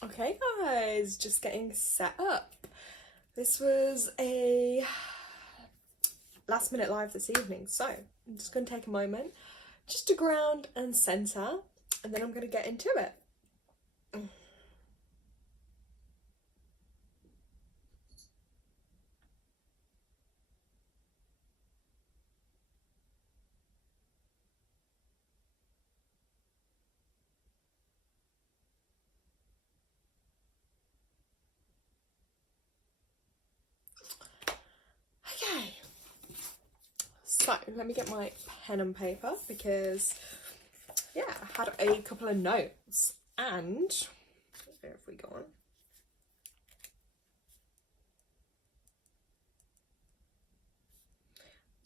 Okay guys, just getting set up. This was a last minute live this evening, so I'm just going to take a moment just to ground and center, and then I'm going to get into it. Okay, so let me get my pen and paper because, yeah, I had a couple of notes, and where have we gone?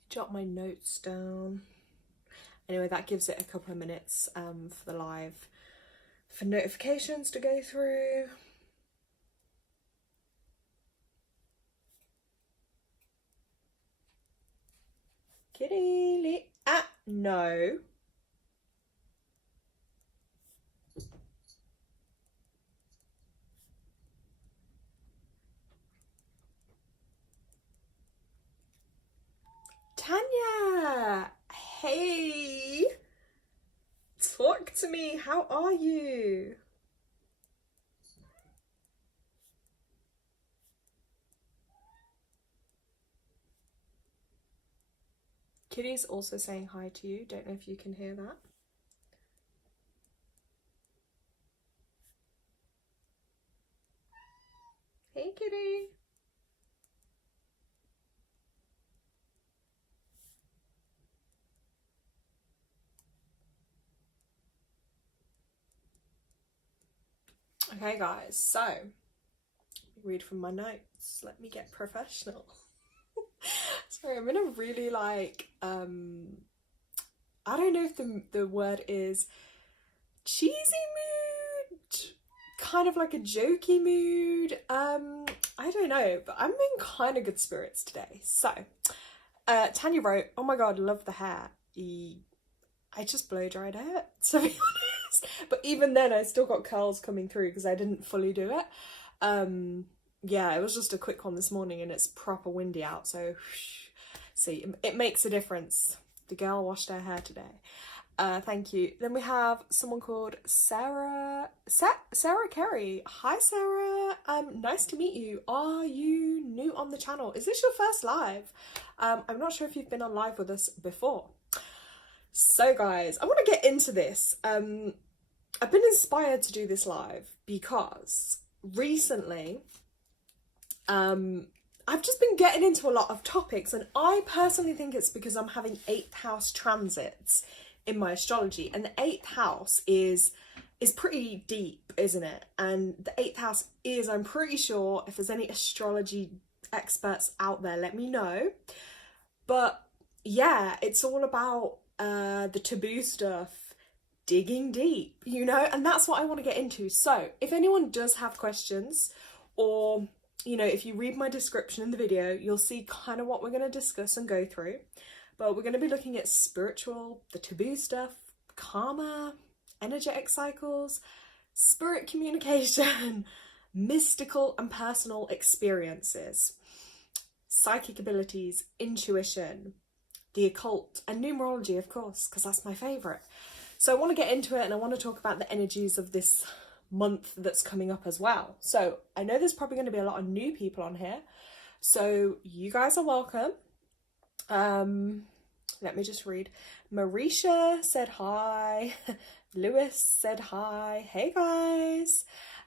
Jot my notes down. Anyway, that gives it a couple of minutes for the live, for notifications to go through. Kitty, no. Tanya, hey, talk to me. How are you? Kitty's also saying hi to you. Don't know if you can hear that. Hey, Kitty. Okay, guys, so read from my notes. Let me get professional. Sorry, I'm in a really I don't know if the word is cheesy mood, kind of like a jokey mood. I don't know, but I'm in kind of good spirits today. So, Tanya wrote, "Oh my god, love the hair." I just blow dried it, to be honest. But even then, I still got curls coming through because I didn't fully do it. Yeah, it was just a quick one this morning, and it's proper windy out, so see, it makes a difference. The girl washed her hair today. Thank you. Then we have someone called Sarah Kerry. Hi Sarah, nice to meet you. Are you new on the channel? Is this your first live? I'm not sure if you've been on live with us before. So guys, I want to get into this. I've been inspired to do this live because recently I've just been getting into a lot of topics, and I personally think it's because I'm having 8th house transits in my astrology, and the 8th house is pretty deep, isn't it? And the 8th house is, I'm pretty sure, if there's any astrology experts out there, let me know. But yeah, it's all about the taboo stuff, digging deep, you know, and that's what I want to get into. So if anyone does have questions, or you know, if you read my description in the video, you'll see kind of what we're going to discuss and go through. But we're going to be looking at spiritual, the taboo stuff, karma, energetic cycles, spirit communication, mystical and personal experiences, psychic abilities, intuition, the occult, and numerology, of course, because that's my favourite. So I want to get into it, and I want to talk about the energies of this month that's coming up as well. So I know there's probably going to be a lot of new people on here, so you guys are welcome. Let me just read. Marisha said hi. Lewis said hi. Hey guys.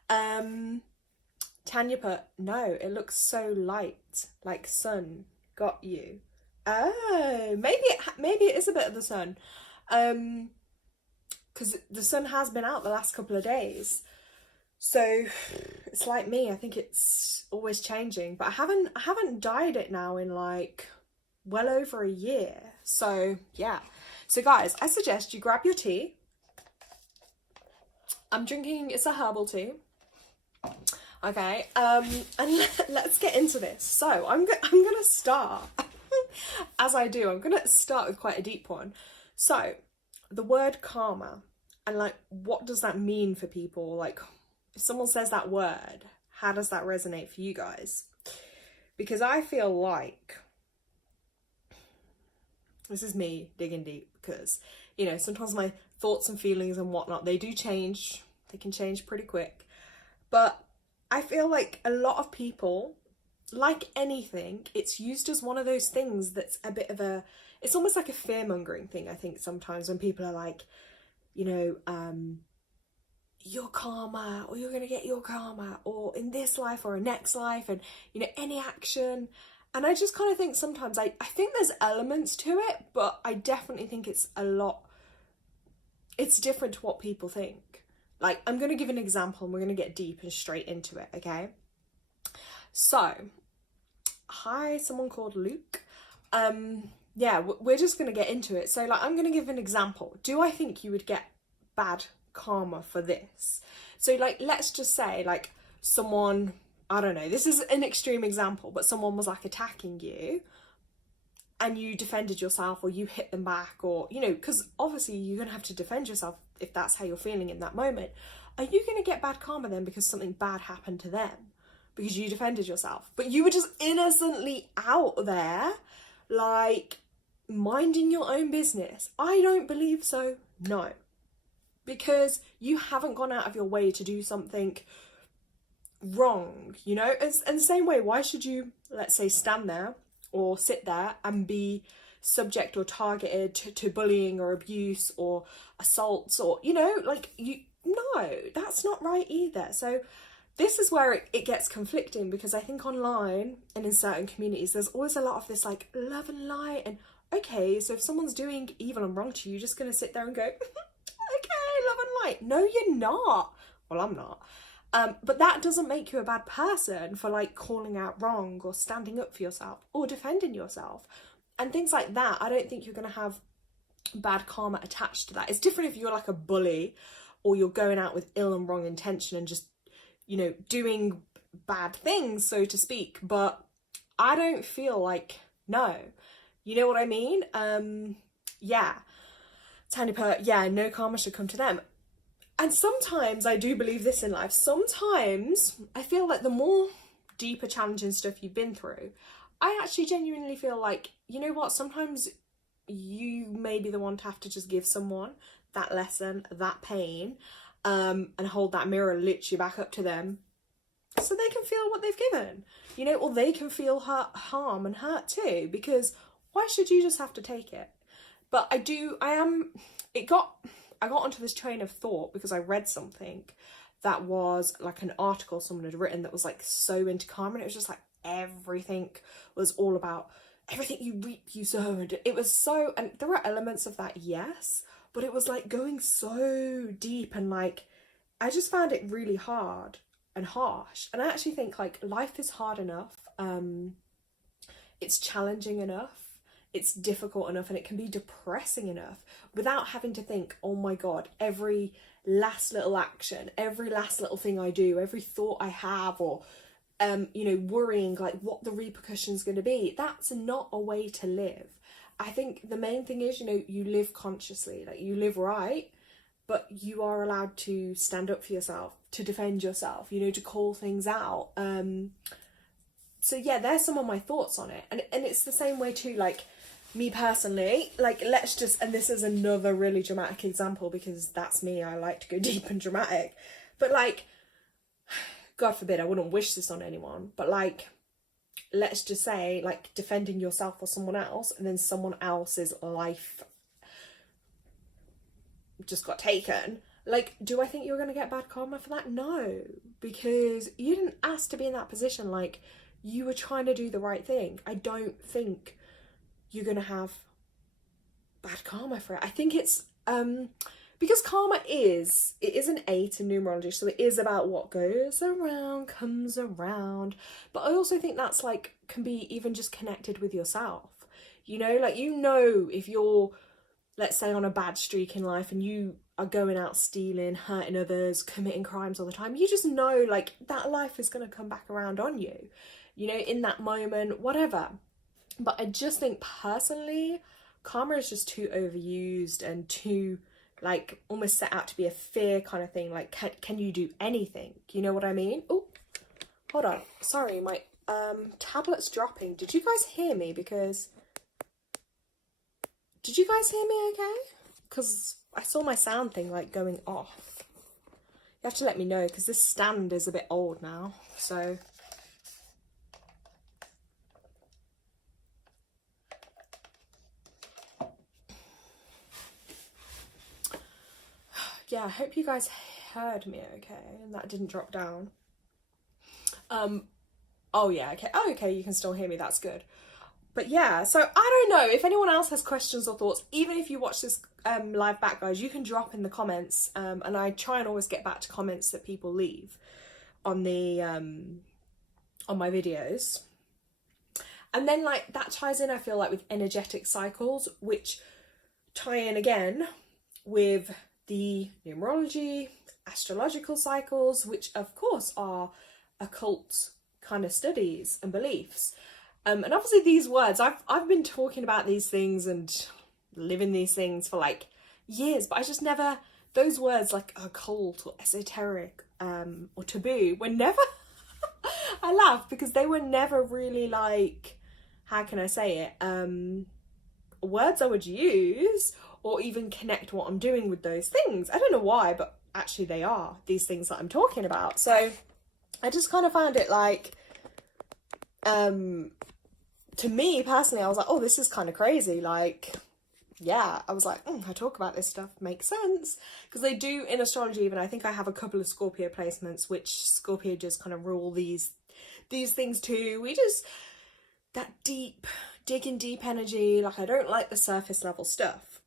Tanya put, no, it looks so light, like sun. Got you. Oh, maybe it is a bit of the sun, because the sun has been out the last couple of days. So it's like me, I think it's always changing, but I haven't dyed it now in like well over a year. So yeah. So guys, I suggest you grab your tea. I'm drinking, it's a herbal tea. Okay, and let's get into this. So I'm gonna start, as I do, I'm gonna start with quite a deep one. So the word karma, and like, what does that mean for people? Like, if someone says that word, how does that resonate for you guys? Because I feel like, this is me digging deep, because, you know, sometimes my thoughts and feelings and whatnot, they do change. They can change pretty quick. But I feel like a lot of people, like anything, it's used as one of those things that's a bit of a, it's almost like a fear-mongering thing, I think, sometimes, when people are like, you know, your karma, or you're going to get your karma, or in this life or a next life, and, you know, any action. And I just kind of think sometimes, I think there's elements to it, but I definitely think it's different to what people think. Like, I'm going to give an example and we're going to get deep and straight into it, okay? So, hi, someone called Luke. Yeah, we're just going to get into it. So, like, I'm going to give an example. Do I think you would get bad karma for this? So, like, let's just say, like, someone, I don't know, this is an extreme example, but someone was, like, attacking you and you defended yourself, or you hit them back, or, you know, because obviously you're going to have to defend yourself if that's how you're feeling in that moment. Are you going to get bad karma then because something bad happened to them? Because you defended yourself, but you were just innocently out there, like, minding your own business? I don't believe so, no. Because you haven't gone out of your way to do something wrong, you know? And the same way, why should you, let's say, stand there or sit there and be subject or targeted to bullying or abuse or assaults, or, you know, like, no, that's not right either. So this is where it gets conflicting, because I think online and in certain communities, there's always a lot of this, like, love and light, and okay, so if someone's doing evil and wrong to you, you're just going to sit there and go, okay, love and light. No, you're not. Well, I'm not. But that doesn't make you a bad person for, like, calling out wrong or standing up for yourself or defending yourself and things like that. I don't think you're going to have bad karma attached to that. It's different if you're like a bully, or you're going out with ill and wrong intention and just, you know, doing bad things, so to speak. But I don't feel like, no, you know what I mean? Yeah, Tiny Pert, yeah, no karma should come to them. And sometimes I do believe this in life. Sometimes I feel like the more deeper challenging stuff you've been through, I actually genuinely feel like, you know what, sometimes you may be the one to have to just give someone that lesson, that pain, and hold that mirror literally back up to them so they can feel what they've given, you know, or they can feel harm and hurt too, because why should you just have to take it? But I got onto this train of thought because I read something that was like an article someone had written that was like so into karma, and it was just like everything was all about everything you reap you sow, and it was so, and there were elements of that, yes, but it was like going so deep, and like I just found it really hard and harsh. And I actually think, like, life is hard enough, it's challenging enough, it's difficult enough, and it can be depressing enough without having to think, oh my god, every last little action, every last little thing I do, every thought I have, or you know, worrying like what the repercussion's going to be. That's not a way to live. I think the main thing is, you know, you live consciously, like you live right, but you are allowed to stand up for yourself, to defend yourself, you know, to call things out. So yeah, there's some of my thoughts on it. And it's the same way too, like, me personally, like, let's just, and this is another really dramatic example because that's me, I like to go deep and dramatic, but like, God forbid, I wouldn't wish this on anyone, but like, let's just say, like, defending yourself or someone else, and then someone else's life just got taken. Like, do I think you're going to get bad karma for that? No, because you didn't ask to be in that position. Like, you were trying to do the right thing. I don't think you're going to have bad karma for it. I think it's, because karma it is an 8 in numerology, so it is about what goes around comes around. But I also think that's like, can be even just connected with yourself. You know, like, you know, if you're, let's say, on a bad streak in life and you are going out stealing, hurting others, committing crimes all the time, you just know, like, that life is going to come back around on you, you know, in that moment, whatever. But I just think personally, karma is just too overused and too like almost set out to be a fear kind of thing. Like, can you do anything? You know what I mean? Oh, hold on. Sorry, my tablet's dropping. Did you guys hear me? Did you guys hear me okay? Because I saw my sound thing like going off. You have to let me know because this stand is a bit old now. So yeah, I hope you guys heard me okay and that didn't drop down. Oh yeah, okay. Oh, okay, you can still hear me. That's good. But yeah, so I don't know if anyone else has questions or thoughts. Even if you watch this live back, guys, you can drop in the comments. And I try and always get back to comments that people leave on the on my videos. And then like that ties in, I feel like, with energetic cycles, which tie in again with the numerology, astrological cycles, which of course are occult kind of studies and beliefs. And obviously these words, I've been talking about these things and living these things for like years, but I just never, those words like occult or esoteric or taboo were never, I laugh because they were never really like, how can I say it, words I would use or even connect what I'm doing with those things. I don't know why, but actually they are these things that I'm talking about. So I just kind of found it like, to me personally, I was like, oh, this is kind of crazy. Like, yeah, I was like, I talk about this stuff, makes sense. Because they do in astrology even, I think I have a couple of Scorpio placements, which Scorpio just kind of rule these things too. We just, that deep, digging deep energy, like I don't like the surface level stuff.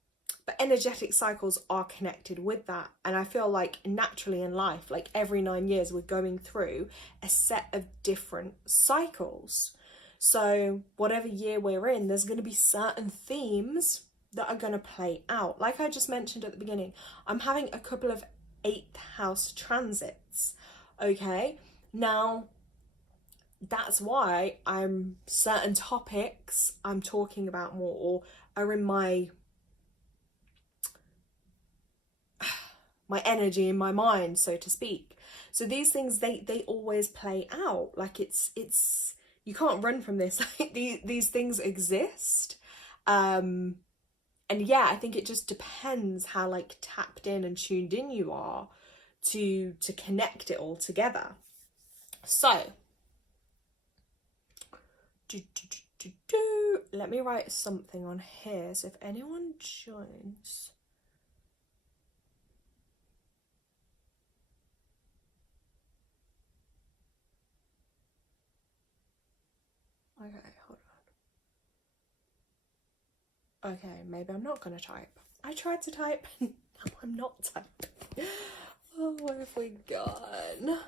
But energetic cycles are connected with that. And I feel like naturally in life, like every 9 years, we're going through a set of different cycles. So whatever year we're in, there's going to be certain themes that are going to play out. Like I just mentioned at the beginning, I'm having a couple of 8th house transits. Okay. Now, that's why certain topics I'm talking about more or are in my energy, in my mind, so to speak. So these things, they always play out. Like it's you can't run from this. Like these things exist. And yeah, I think it just depends how like tapped in and tuned in you are to connect it all together. So let me write something on here. So if anyone joins, okay, hold on. Okay, maybe I'm not gonna type. I tried to type, now I'm not typing. Oh, where have we gone?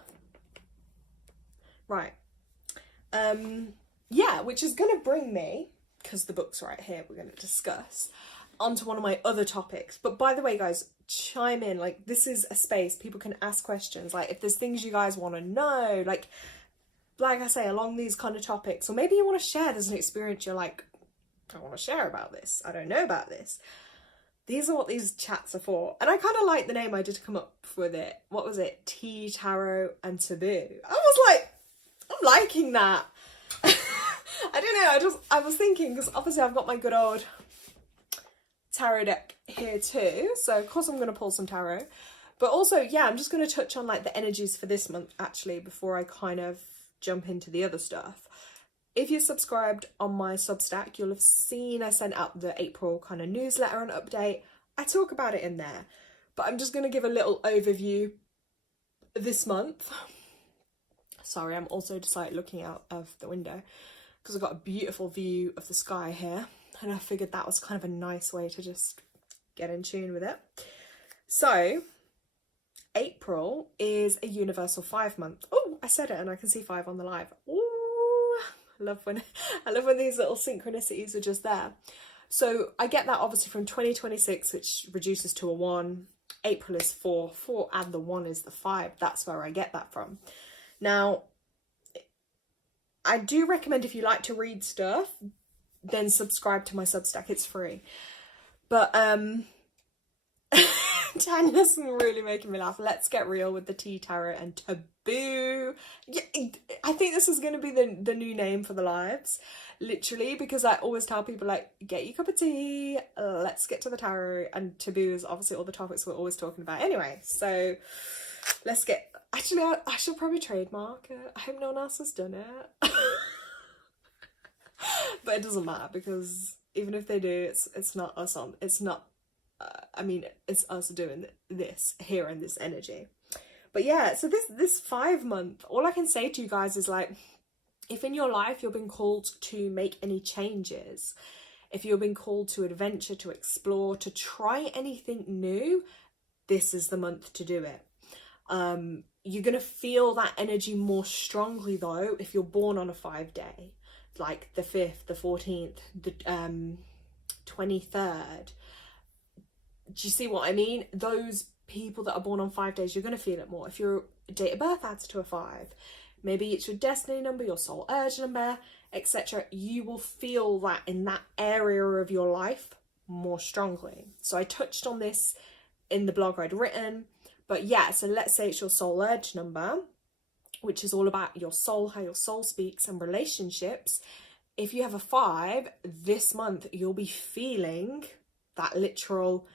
Right. Yeah, which is gonna bring me, because the book's right here, we're gonna discuss, onto one of my other topics. But by the way, guys, chime in. Like, this is a space people can ask questions. Like, if there's things you guys want to know, like I say, along these kind of topics, or maybe you want to share, there's an experience you're like, I want to share about this, I don't know about this. These are what these chats are for. And I kind of like the name I did come up with it. What was it? Tea, tarot, and taboo. I was like, I'm liking that. I don't know, I was thinking, because obviously I've got my good old tarot deck here too. So of course I'm going to pull some tarot. But also, yeah, I'm just going to touch on like the energies for this month actually before I kind of jump into the other stuff. If you're subscribed on my Substack, you'll have seen I sent out the April kind of newsletter and update. I talk about it in there, but I'm just going to give a little overview this month. Sorry, I'm also just like looking out of the window because I've got a beautiful view of the sky here, and I figured that was kind of a nice way to just get in tune with it. So April is a universal 5 month. Oh, I said it and I can see 5 on the live. Ooh, I love when these little synchronicities are just there. So I get that obviously from 2026, which reduces to a 1. April is 4 and the 1 is the 5. That's where I get that from. Now, I do recommend, if you like to read stuff, then subscribe to my Substack. It's free. But Tanya's really making me laugh. Let's get real with the tea tarot and taboo. Yeah, I think this is going to be the new name for the lives, literally, because I always tell people, like, get your cup of tea, let's get to the tarot, and taboo is obviously all the topics we're always talking about anyway. So let's get, actually, I should probably trademark it. I hope no one else has done it. But it doesn't matter, because even if they do, it's not us on, it's not, I mean, it's us doing this here in this energy. But yeah, so this 5 month, all I can say to you guys is, like, if in your life you've been called to make any changes, if you've been called to adventure, to explore, to try anything new, this is the month to do it. You're gonna feel that energy more strongly though if you're born on a 5-day, like the 5th, the 14th, the 23rd. Do you see what I mean? Those people that are born on 5 days, you're going to feel it more. If your date of birth adds to a 5, maybe it's your destiny number, your soul urge number, etc., you will feel that in that area of your life more strongly. So I touched on this in the blog I'd written, but yeah, so let's say it's your soul urge number, which is all about your soul, how your soul speaks, and relationships. If you have a 5, this month you'll be feeling that literal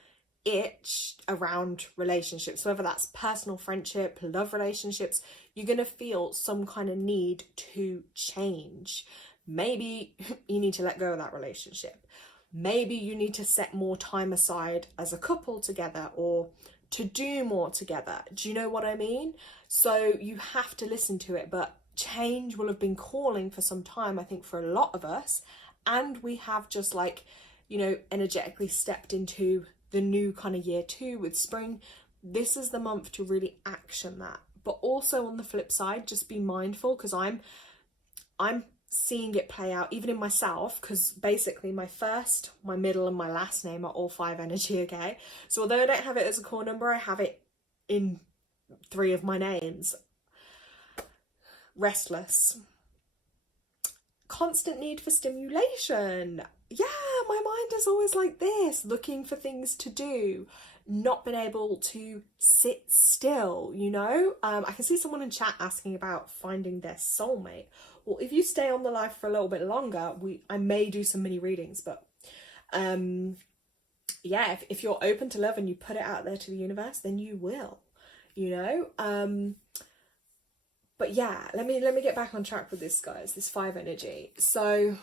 itch around relationships, whether that's personal, friendship, love relationships. You're going to feel some kind of need to change. Maybe you need to let go of that relationship. Maybe you need to set more time aside as a couple together, or to do more together. Do you know what I mean? So you have to listen to it, but change will have been calling for some time, I think, for a lot of us. And we have just, like, you know, energetically stepped into the new kind of year 2 with spring. This is the month to really action that. But also on the flip side, just be mindful, because I'm seeing it play out even in myself, because basically my first, my middle and my last name are all 5 energy, okay? So although I don't have it as a core number, I have it in 3 of my names. Restless. Constant need for stimulation. Yeah, my mind is always like this, looking for things to do, not been able to sit still, you know? I can see someone in chat asking about finding their soulmate. Well, if you stay on the live for a little bit longer, I may do some mini readings, but yeah, if you're open to love and you put it out there to the universe, then you will, you know? But yeah, let me get back on track with this, guys, this 5 energy. So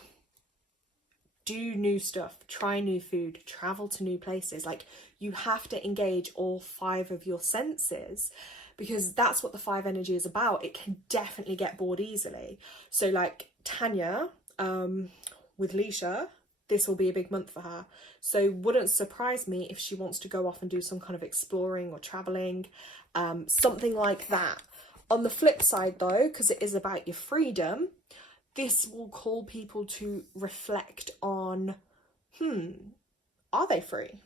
do new stuff, try new food, travel to new places. Like, you have to engage all 5 of your senses, because that's what the 5 energy is about. It can definitely get bored easily. So like Tanya, with Leisha, this will be a big month for her. So wouldn't surprise me if she wants to go off and do some kind of exploring or traveling, something like that. On the flip side though, because it is about your freedom, this will call people to reflect on, are they free?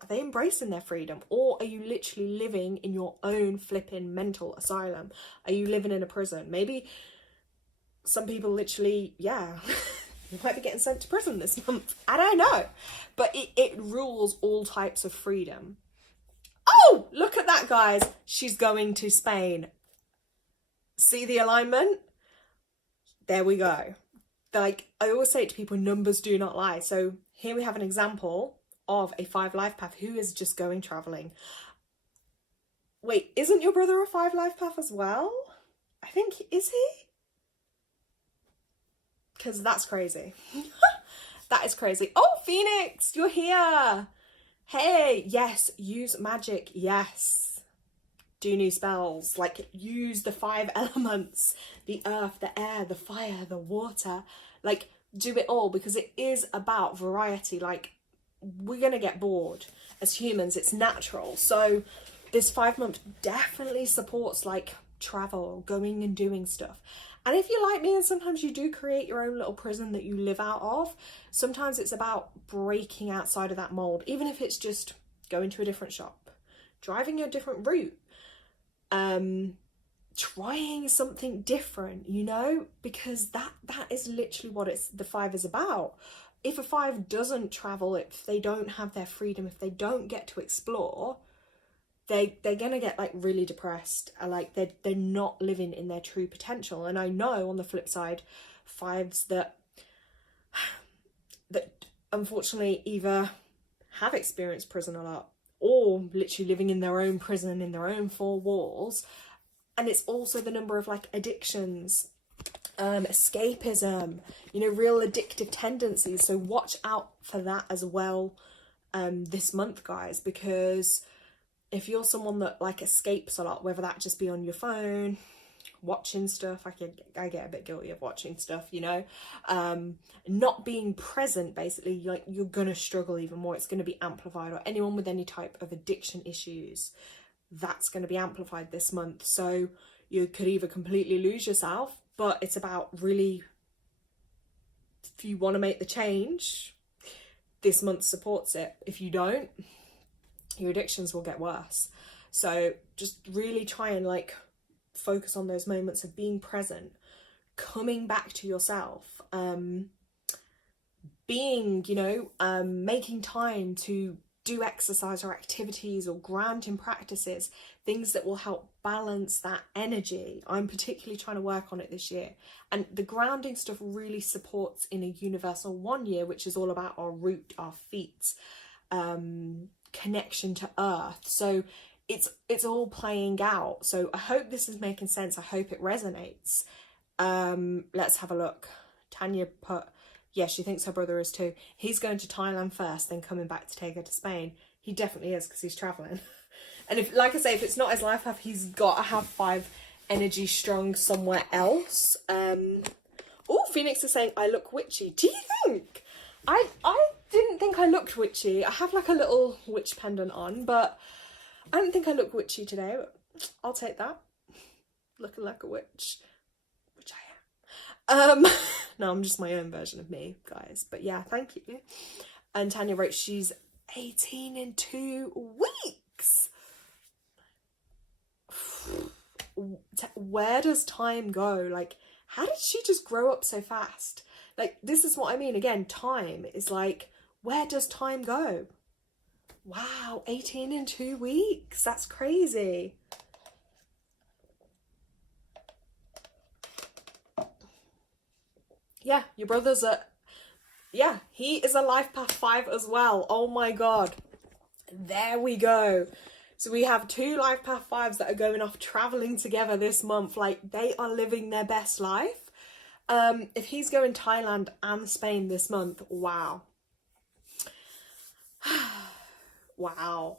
Are they embracing their freedom? Or are you literally living in your own flipping mental asylum? Are you living in a prison? Maybe some people literally, yeah, you might be getting sent to prison this month. I don't know. But it rules all types of freedom. Oh, look at that, guys. She's going to Spain. See the alignment? There we go. Like, I always say to people, numbers do not lie. So here we have an example of a 5 life path who is just going traveling. Wait, isn't your brother a 5 life path as well? I think, is he? Because that's crazy. That is crazy. Oh, Phoenix, you're here. Hey, yes, use magic, yes. Do new spells, like use the 5 elements, the earth, the air, the fire, the water, like do it all, because it is about variety. Like, we're gonna get bored as humans, it's natural. So this 5 month definitely supports like travel, going and doing stuff. And if you're like me and sometimes you do create your own little prison that you live out of, sometimes it's about breaking outside of that mold, even if it's just going to a different shop, driving a different route, trying something different, you know, because that is literally what the 5 is about. If a 5 doesn't travel, if they don't have their freedom, if they don't get to explore, they're gonna get like really depressed, like they're not living in their true potential. And I know on the flip side, fives that unfortunately either have experienced prison a lot or literally living in their own prison in their own four walls. And it's also the number of like addictions, escapism, you know, real addictive tendencies. So watch out for that as well this month, guys, because if you're someone that like escapes a lot, whether that just be on your phone, watching stuff, I get a bit guilty of watching stuff, you know, not being present, basically, like you're gonna struggle even more. It's gonna be amplified. Or anyone with any type of addiction issues, that's going to be amplified this month. So you could either completely lose yourself, but it's about really, if you want to make the change, this month supports it. If you don't, your addictions will get worse. So just really try and like focus on those moments of being present, coming back to yourself, being, you know, making time to do exercise or activities or grounding practices, things that will help balance that energy. I'm particularly trying to work on it this year. And the grounding stuff really supports in a universal 1 year, which is all about our root, our feet, connection to earth. So it's all playing out. So I hope this is making sense. I hope it resonates. Let's have a look. Tanya put, yeah, she thinks her brother is too. He's going to Thailand first, then coming back to take her to Spain. He definitely is, because he's travelling. And if, like I say, if it's not his life path, he's got to have 5 energy strong somewhere else. Oh, Phoenix is saying, I look witchy. Do you think? I didn't think I looked witchy. I have like a little witch pendant on, but I don't think I look witchy today. But I'll take that. Looking like a witch. Which I am. No, I'm just my own version of me, guys. But yeah, thank you. And Tanya wrote, she's 18 in 2 weeks. Where does time go? Like, how did she just grow up so fast? Like, this is what I mean. Again, time is like, where does time go? Wow, 18 in 2 weeks. That's crazy. Yeah, your brother's yeah, he is a life path 5 as well. Oh my God. There we go. So we have 2 life path 5s that are going off traveling together this month. Like, they are living their best life. If he's going Thailand and Spain this month, wow. Wow.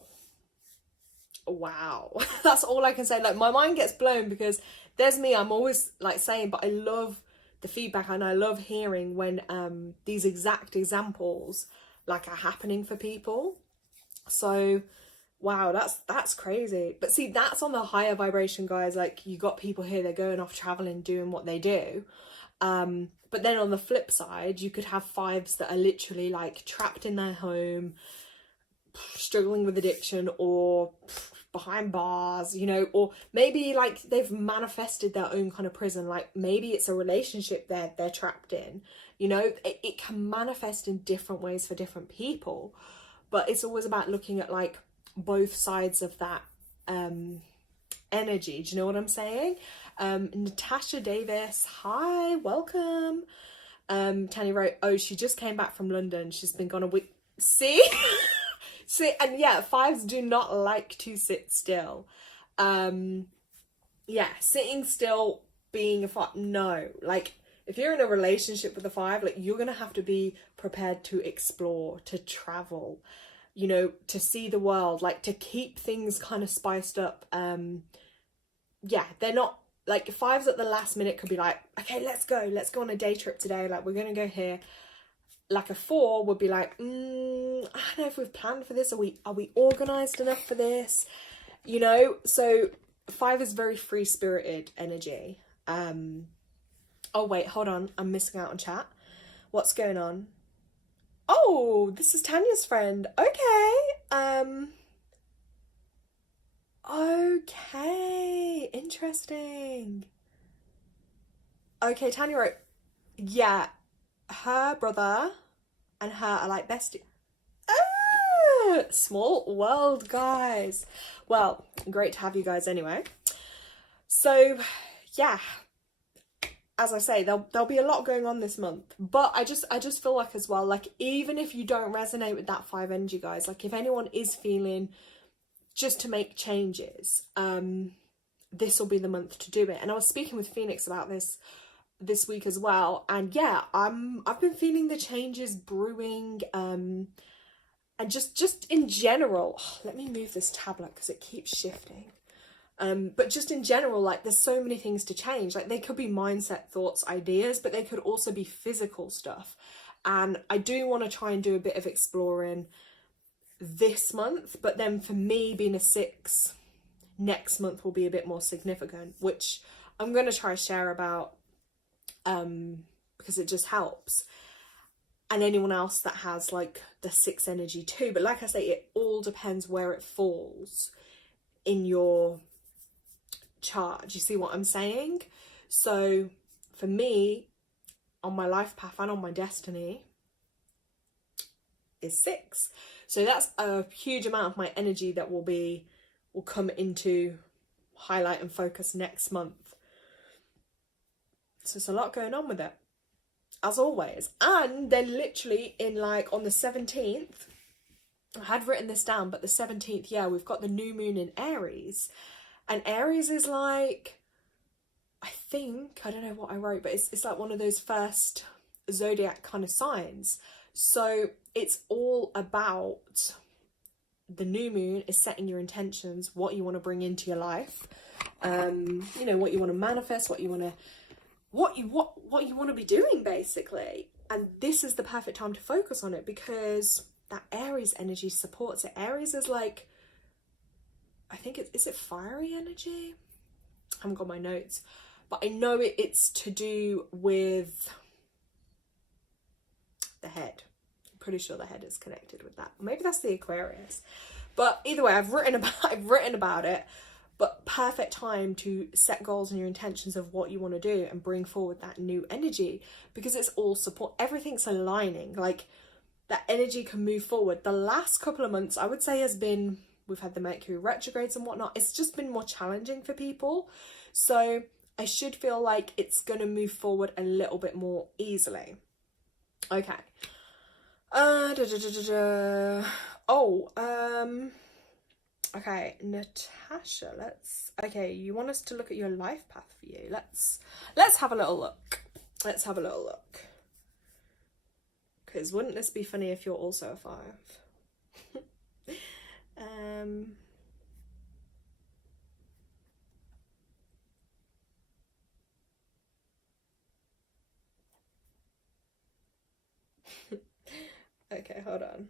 Wow. That's all I can say. Like, my mind gets blown because there's me, I'm always like saying, but I love the feedback and I love hearing when these exact examples like are happening for people. So wow, that's crazy. But see, that's on the higher vibration, guys. Like, you got people here, they're going off traveling, doing what they do. But then on the flip side, you could have 5s that are literally like trapped in their home, struggling with addiction, or behind bars, you know, or maybe like they've manifested their own kind of prison. Like, maybe it's a relationship they're trapped in, you know. It can manifest in different ways for different people, but it's always about looking at like both sides of that energy. Do you know what I'm saying? Natasha Davis, hi, welcome. Tanya wrote, oh, she just came back from London, she's been gone a week. See? See, and yeah, 5s do not like to sit still. Yeah, sitting still, being a 5, no. Like, if you're in a relationship with a 5, like, you're gonna have to be prepared to explore, to travel, you know, to see the world, like, to keep things kind of spiced up. Yeah, they're not, like, 5s at the last minute could be like, okay, let's go on a day trip today, like, we're gonna go here. Like, a 4 would be like, I don't know if we've planned for this. Are we organised enough for this? You know, so 5 is very free-spirited energy. Oh, wait, hold on. I'm missing out on chat. What's going on? Oh, this is Tanya's friend. Okay. Okay. Interesting. Okay, Tanya wrote, yeah, her brother and her are like besties. Small world, guys. Well, great to have you guys anyway. So, yeah, as I say, there'll be a lot going on this month, but I just feel like as well, like, even if you don't resonate with that 5 energy, guys, like, if anyone is feeling just to make changes, this will be the month to do it. And I was speaking with Phoenix about this week as well, and yeah, I've been feeling the changes brewing, and just in general. Let me move this tablet because it keeps shifting. But just in general, like, there's so many things to change. Like, they could be mindset, thoughts, ideas, but they could also be physical stuff. And I do want to try and do a bit of exploring this month, but then for me, being a 6, next month will be a bit more significant, which I'm going to try to share about, because it just helps. And anyone else that has like the 6 energy too. But like I say, it all depends where it falls in your chart. You see what I'm saying? So for me, on my life path and on my destiny is 6. So that's a huge amount of my energy that will come into highlight and focus next month. So there's a lot going on with it, as always. And then literally in like on the 17th, I had written this down, but the 17th, yeah, we've got the new moon in Aries. And Aries is like, I don't know what I wrote, but it's like one of those first zodiac kind of signs. So it's all about, the new moon is setting your intentions, what you want to bring into your life, you know, what you want to manifest, what you want to be doing, basically. And this is the perfect time to focus on it, because that Aries energy supports it. Aries is like, I think is it fiery energy? I haven't got my notes, but I know it's to do with the head. I'm pretty sure the head is connected with that. Maybe that's the Aquarius. But either way, I've written about it. But perfect time to set goals and your intentions of what you want to do and bring forward that new energy, because it's all support. Everything's aligning. Like, that energy can move forward. The last couple of months, I would say, has been, we've had the Mercury retrogrades and whatnot. It's just been more challenging for people. So I should feel like it's going to move forward a little bit more easily. Okay. Okay, Natasha, okay, you want us to look at your life path for you. Let's have a little look. Let's have a little look. Because wouldn't this be funny if you're also a 5? Okay, hold on.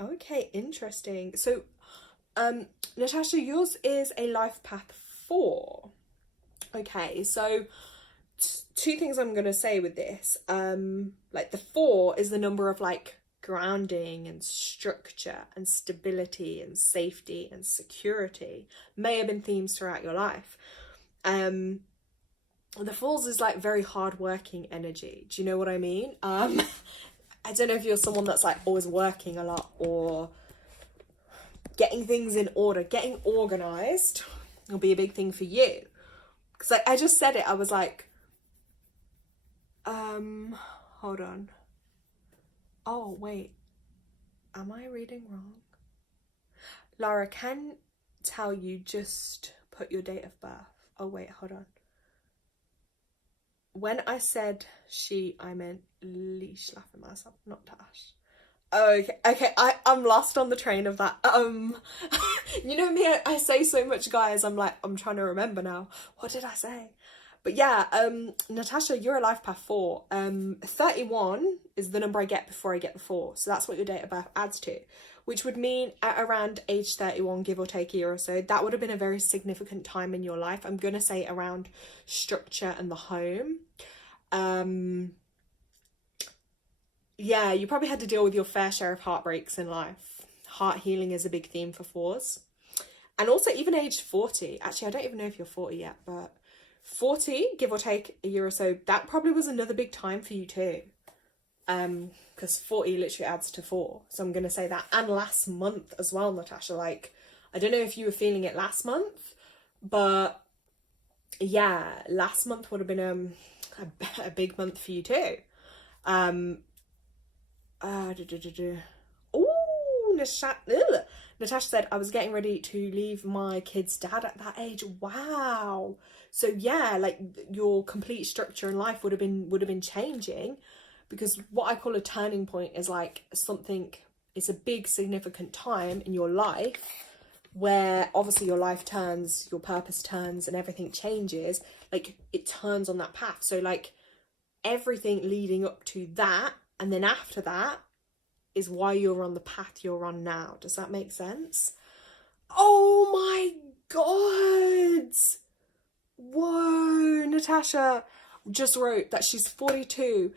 Okay, interesting. So, Natasha, yours is a life path 4. Okay, so 2 things I'm going to say with this. Like, the 4 is the number of like grounding and structure and stability and safety and security. May have been themes throughout your life. The 4s is like very hard-working energy. Do you know what I mean? I don't know if you're someone that's like always working a lot or getting things in order, getting organized will be a big thing for you. Because like, I just said it, I was like, hold on. Oh, wait. Am I reading wrong? Lara, can tell you just put your date of birth. Oh, wait, hold on. When I said she, I meant Leash, laughing myself, not Tash. Okay, I'm lost on the train of that. You know me, I say so much, guys, I'm like, I'm trying to remember now. What did I say? But yeah, Natasha, you're a life path 4. 31 is the number I get before I get the 4. So that's what your date of birth adds to, which would mean at around age 31, give or take a year or so, that would have been a very significant time in your life. I'm going to say around structure and the home. Yeah, you probably had to deal with your fair share of heartbreaks in life. Heart healing is a big theme for 4s. And also even age 40. Actually, I don't even know if you're 40 yet, but 40, give or take a year or so, that probably was another big time for you too. Because 40 literally adds to 4. So I'm going to say that. And last month as well, Natasha. Like, I don't know if you were feeling it last month, but yeah, last month would have been a big month for you too. Oh, Natasha said, I was getting ready to leave my kid's dad at that age. Wow. So yeah, like your complete structure in life would have been changing, because what I call a turning point is like something, it's a big significant time in your life where obviously your life turns, your purpose turns, and everything changes. Like it turns on that path. So like everything leading up to that and then after that is why you're on the path you're on now. Does that make sense? Oh my God. Whoa, Natasha just wrote that she's 42.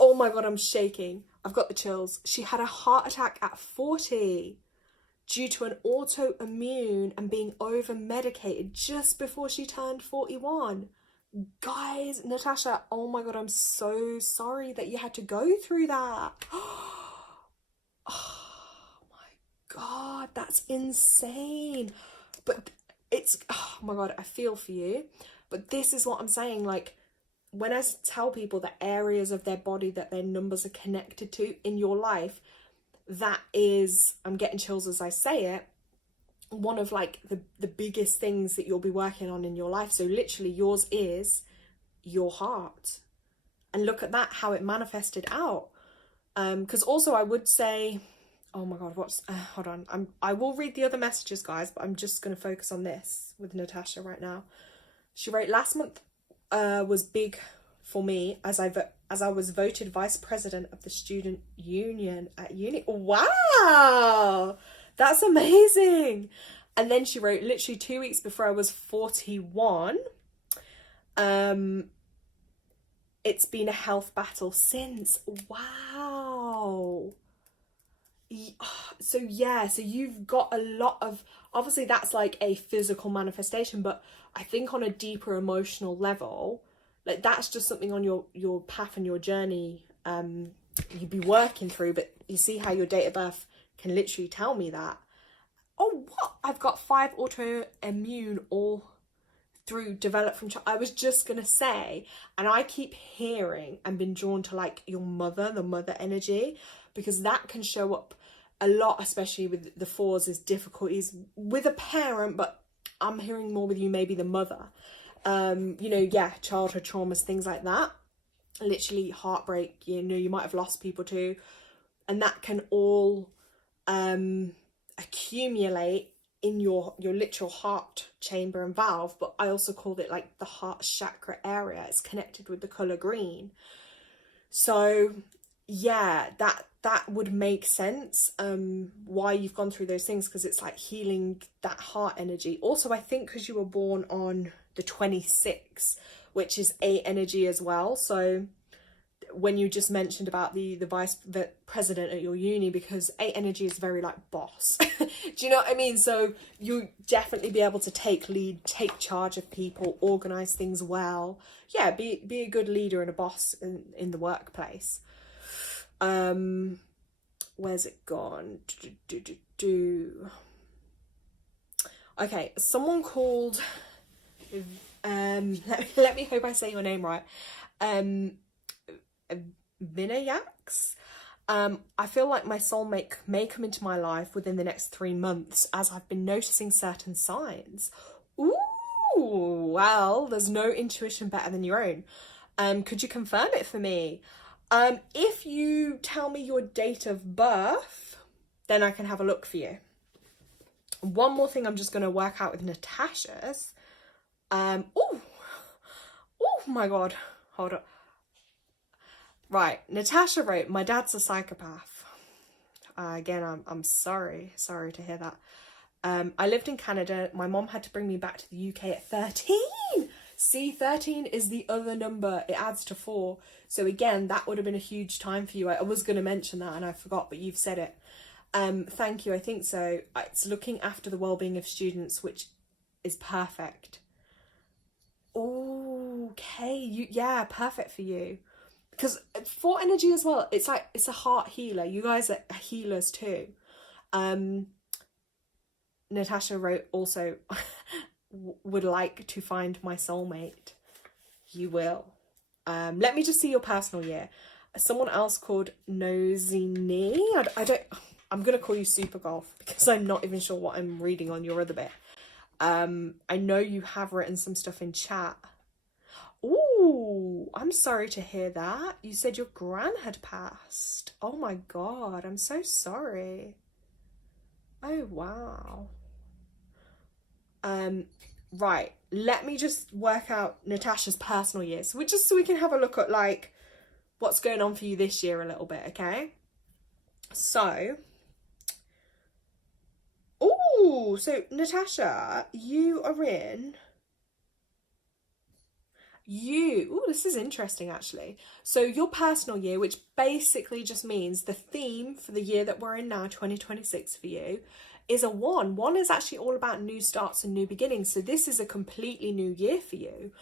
Oh my God, I'm shaking. I've got the chills. She had a heart attack at 40 due to an autoimmune and being over medicated just before she turned 41. Guys, Natasha, oh my God, I'm so sorry that you had to go through that. Oh my God, that's insane. But it's, oh my God, I feel for you. But this is what I'm saying, like, when I tell people the areas of their body that their numbers are connected to in your life, that is, I'm getting chills as I say it, one of like the biggest things that you'll be working on in your life. So literally yours is your heart. And look at that, how it manifested out. Because also I would say, oh my God, hold on. I will read the other messages, guys, but I'm just going to focus on this with Natasha right now. She wrote, last month was big for me as I was voted vice president of the student union at uni. Wow, that's amazing. And then she wrote, literally 2 weeks before I was 41, it's been a health battle since. Wow. So yeah, so you've got a lot of, obviously that's like a physical manifestation, but I think on a deeper emotional level, like that's just something on your path and your journey you'd be working through. But you see how your date of birth can literally tell me that. Oh, what? I've got 5 autoimmune all through developed from I was just gonna say, and I keep hearing and been drawn to like your mother, the mother energy, because that can show up a lot, especially with the 4s, is difficulties with a parent, but I'm hearing more with you, maybe the mother. You know, yeah, childhood traumas, things like that, literally heartbreak, you know, you might have lost people too, and that can all accumulate in your literal heart chamber and valve. But I also called it like the heart chakra area. It's connected with the color green. So yeah, that would make sense why you've gone through those things, because it's like healing that heart energy. Also, I think because you were born on the 26th, which is 8 energy as well. So when you just mentioned about the president at your uni, because 8 energy is very like boss. Do you know what I mean? So you definitely be able to take lead, take charge of people, organize things well. Yeah, be a good leader and a boss in the workplace. Where's it gone? Okay, someone called let me hope I say your name right. Vinayax. I feel like my soulmate may come into my life within the next 3 months, as I've been noticing certain signs. Ooh, well, there's no intuition better than your own. Could you confirm it for me? If you tell me your date of birth, then I can have a look for you. One more thing I'm just going to work out with Natasha's. Oh my God, hold on. Right, Natasha wrote, my dad's a psychopath. Again, I'm sorry to hear that. I lived in Canada. My mom had to bring me back to the UK at 13. See, 13 is the other number. It adds to 4. So again, that would have been a huge time for you. I was going to mention that and I forgot, but you've said it. Thank you. I think so. It's looking after the well-being of students, which is perfect. Oh, Okay, yeah, perfect for you. Because for energy as well, it's like, it's a heart healer. You guys are healers too. Natasha wrote also, would like to find my soulmate. You will. Let me just see your personal year. Someone else called Nosini. I don't, I'm going to call you Super Golf because I'm not even sure what I'm reading on your other bit. I know you have written some stuff in chat. Ooh, I'm sorry to hear that. You said your gran had passed. Oh my God, I'm so sorry. Oh, wow. Right, let me just work out Natasha's personal year. So we can have a look at like what's going on for you this year a little bit, okay? So, ooh, so Natasha, you are in... Ooh, this is interesting actually. So your personal year, which basically just means the theme for the year that we're in now, 2026 for you, is a 1. 1 is actually all about new starts and new beginnings. So this is a completely new year for you.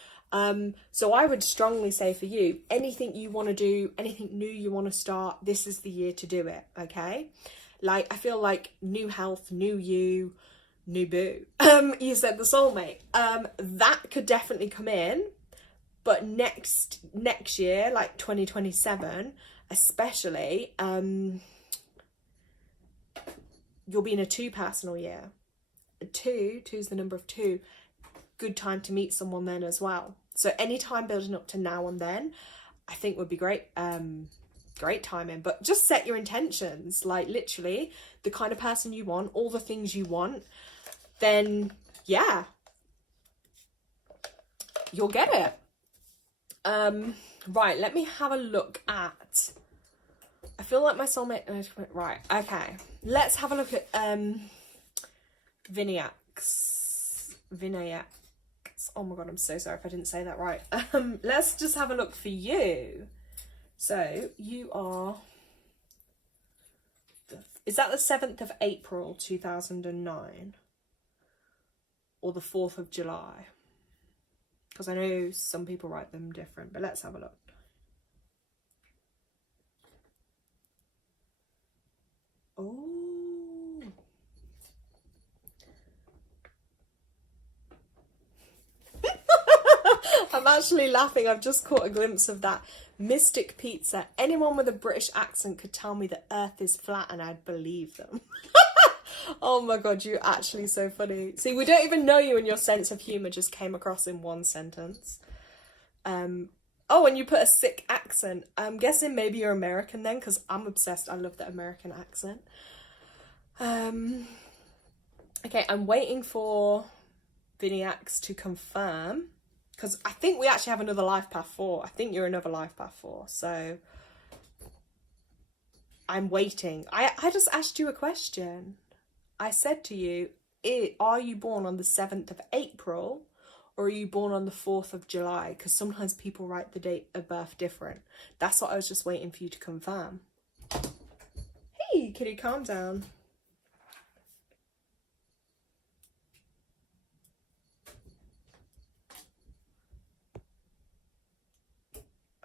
So I would strongly say for you, anything you want to do, anything new you want to start, this is the year to do it, okay? Like, I feel like new health, new you, new boo. You said the soulmate. That could definitely come in. But next year, like 2027, especially, you'll be in a 2 personal year. 2 is the number of 2. Good time to meet someone then as well. So any time building up to now and then, I think would be great. Great timing. But just set your intentions, like literally the kind of person you want, all the things you want. Then yeah, you'll get it. Right, let me have a look at, I feel like my soulmate, right, okay, let's have a look at, Vinayax, oh my God, I'm so sorry if I didn't say that right. Let's just have a look for you. So, you are, is that the 7th of April, 2009? Or the 4th of July? Because I know some people write them different, but let's have a look. Oh. I'm actually laughing. I've just caught a glimpse of that. Mystic Pizza. Anyone with a British accent could tell me the earth is flat and I'd believe them. Oh my God, you're actually so funny. See, we don't even know you and your sense of humour just came across in one sentence. Oh, and you put a sick accent. I'm guessing maybe you're American then, because I'm obsessed. I love the American accent. Okay, I'm waiting for Vinayax to confirm, because I think we actually have another life path 4. I think you're another life path 4, so I'm waiting. I just asked you a question. I said to you, are you born on the 7th of April or are you born on the 4th of July? Because sometimes people write the date of birth different. That's what I was just waiting for you to confirm. Hey, kitty, calm down.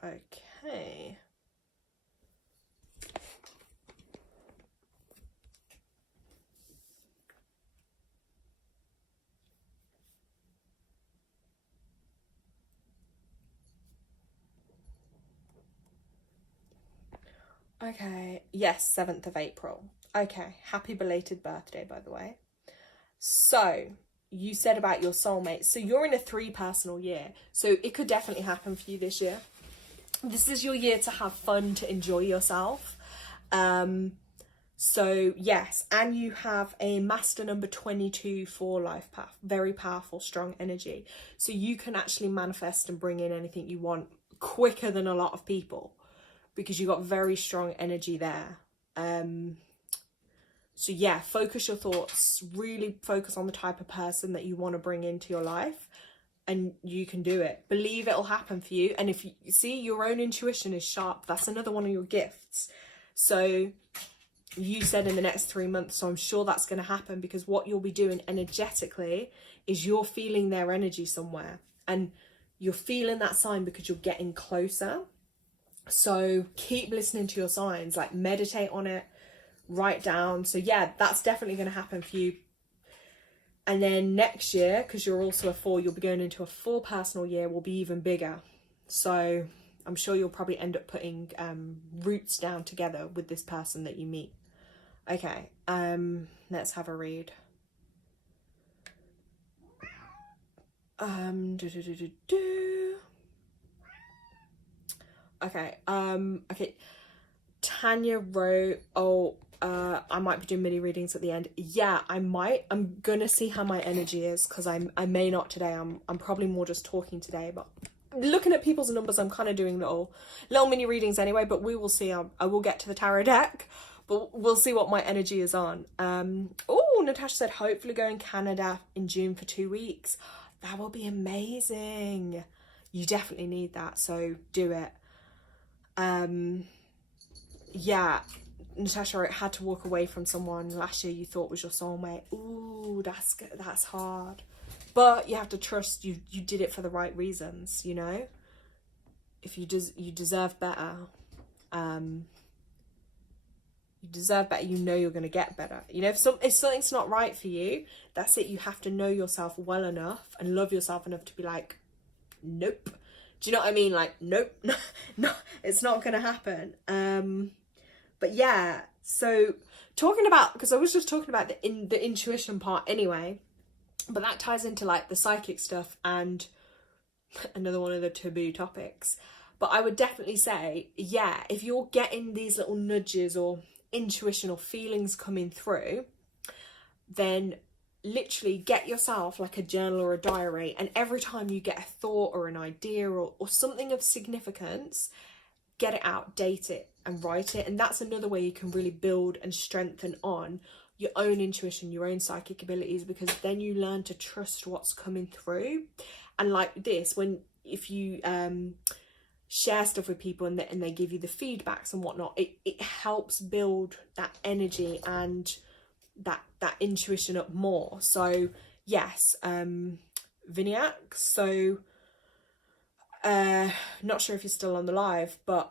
Okay. Okay, yes, 7th of April. Okay, happy belated birthday, by the way. So, you said about your soulmate. So you're in a 3 personal year. So it could definitely happen for you this year. This is your year to have fun, to enjoy yourself. So yes, and you have a master number 22 for life path. Very powerful, strong energy. So you can actually manifest and bring in anything you want quicker than a lot of people, because you got very strong energy there. So yeah, focus your thoughts, really focus on the type of person that you want to bring into your life, and you can do it. Believe it'll happen for you. And if you see, your own intuition is sharp, that's another one of your gifts. So you said in the next 3 months, so I'm sure that's going to happen, because what you'll be doing energetically is you're feeling their energy somewhere, and you're feeling that sign because you're getting closer. So keep listening to your signs, like meditate on it, write down. So yeah, that's definitely going to happen for you. And then next year, because you're also a 4, you'll be going into a 4 personal year, will be even bigger. So I'm sure you'll probably end up putting roots down together with this person that you meet. Okay, let's have a read. Okay, okay. Tanya wrote, I might be doing mini readings at the end. Yeah, I might. I'm gonna see how my energy is, because I may not today. I'm probably more just talking today, but looking at people's numbers, I'm kind of doing little mini readings anyway, but we will see. I will get to the tarot deck, but we'll see what my energy is on. Oh, Natasha said hopefully go in Canada in June for 2 weeks. That will be amazing. You definitely need that, so do it. Yeah, Natasha wrote, had to walk away from someone last year you thought was your soulmate. Ooh, that's hard. But you have to trust you did it for the right reasons, you know? If you deserve better. You deserve better, you know you're going to get better. You know, if something's not right for you, that's it. You have to know yourself well enough and love yourself enough to be like, nope. Do you know what I mean? Like, nope, no, it's not going to happen. But yeah, so talking about, because I was just talking about the intuition part anyway, but that ties into like the psychic stuff and another one of the taboo topics. But I would definitely say, yeah, if you're getting these little nudges or intuition or feelings coming through, then literally get yourself like a journal or a diary, and every time you get a thought or an idea or something of significance, get it out, date it and write it. And that's another way you can really build and strengthen on your own intuition, your own psychic abilities, because then you learn to trust what's coming through. And like this, if you share stuff with people and they give you the feedbacks and whatnot, it helps build that energy and that intuition up more. So yes, Viniac, so not sure if you're still on the live, but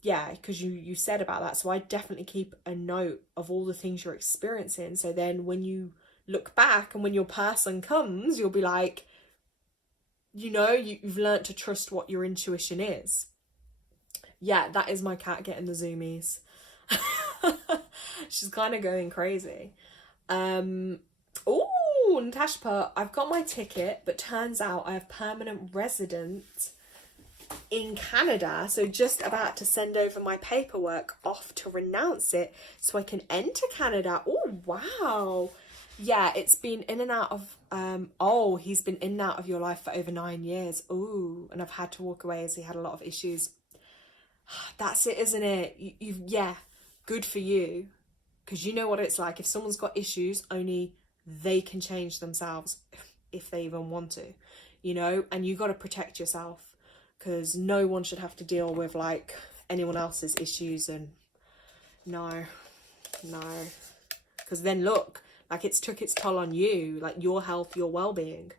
yeah, because you said about that, so I definitely keep a note of all the things you're experiencing, so then when you look back and when your person comes, you'll be like, you know, you've learnt to trust what your intuition is. Yeah, that is my cat getting the zoomies. She's kind of going crazy. Oh, Natasha put, I've got my ticket, but turns out I have permanent residence in Canada, so just about to send over my paperwork off to renounce it so I can enter Canada. Oh, wow. Yeah, it's been in and out of, he's been in and out of your life for over 9 years. Ooh, and I've had to walk away as he had a lot of issues. That's it, isn't it? Yeah, good for you. Because you know what it's like. If someone's got issues, only they can change themselves if they even want to, you know? And you got to protect yourself, because no one should have to deal with like anyone else's issues. And no, because then look, like it's took its toll on you, like your health, your well-being.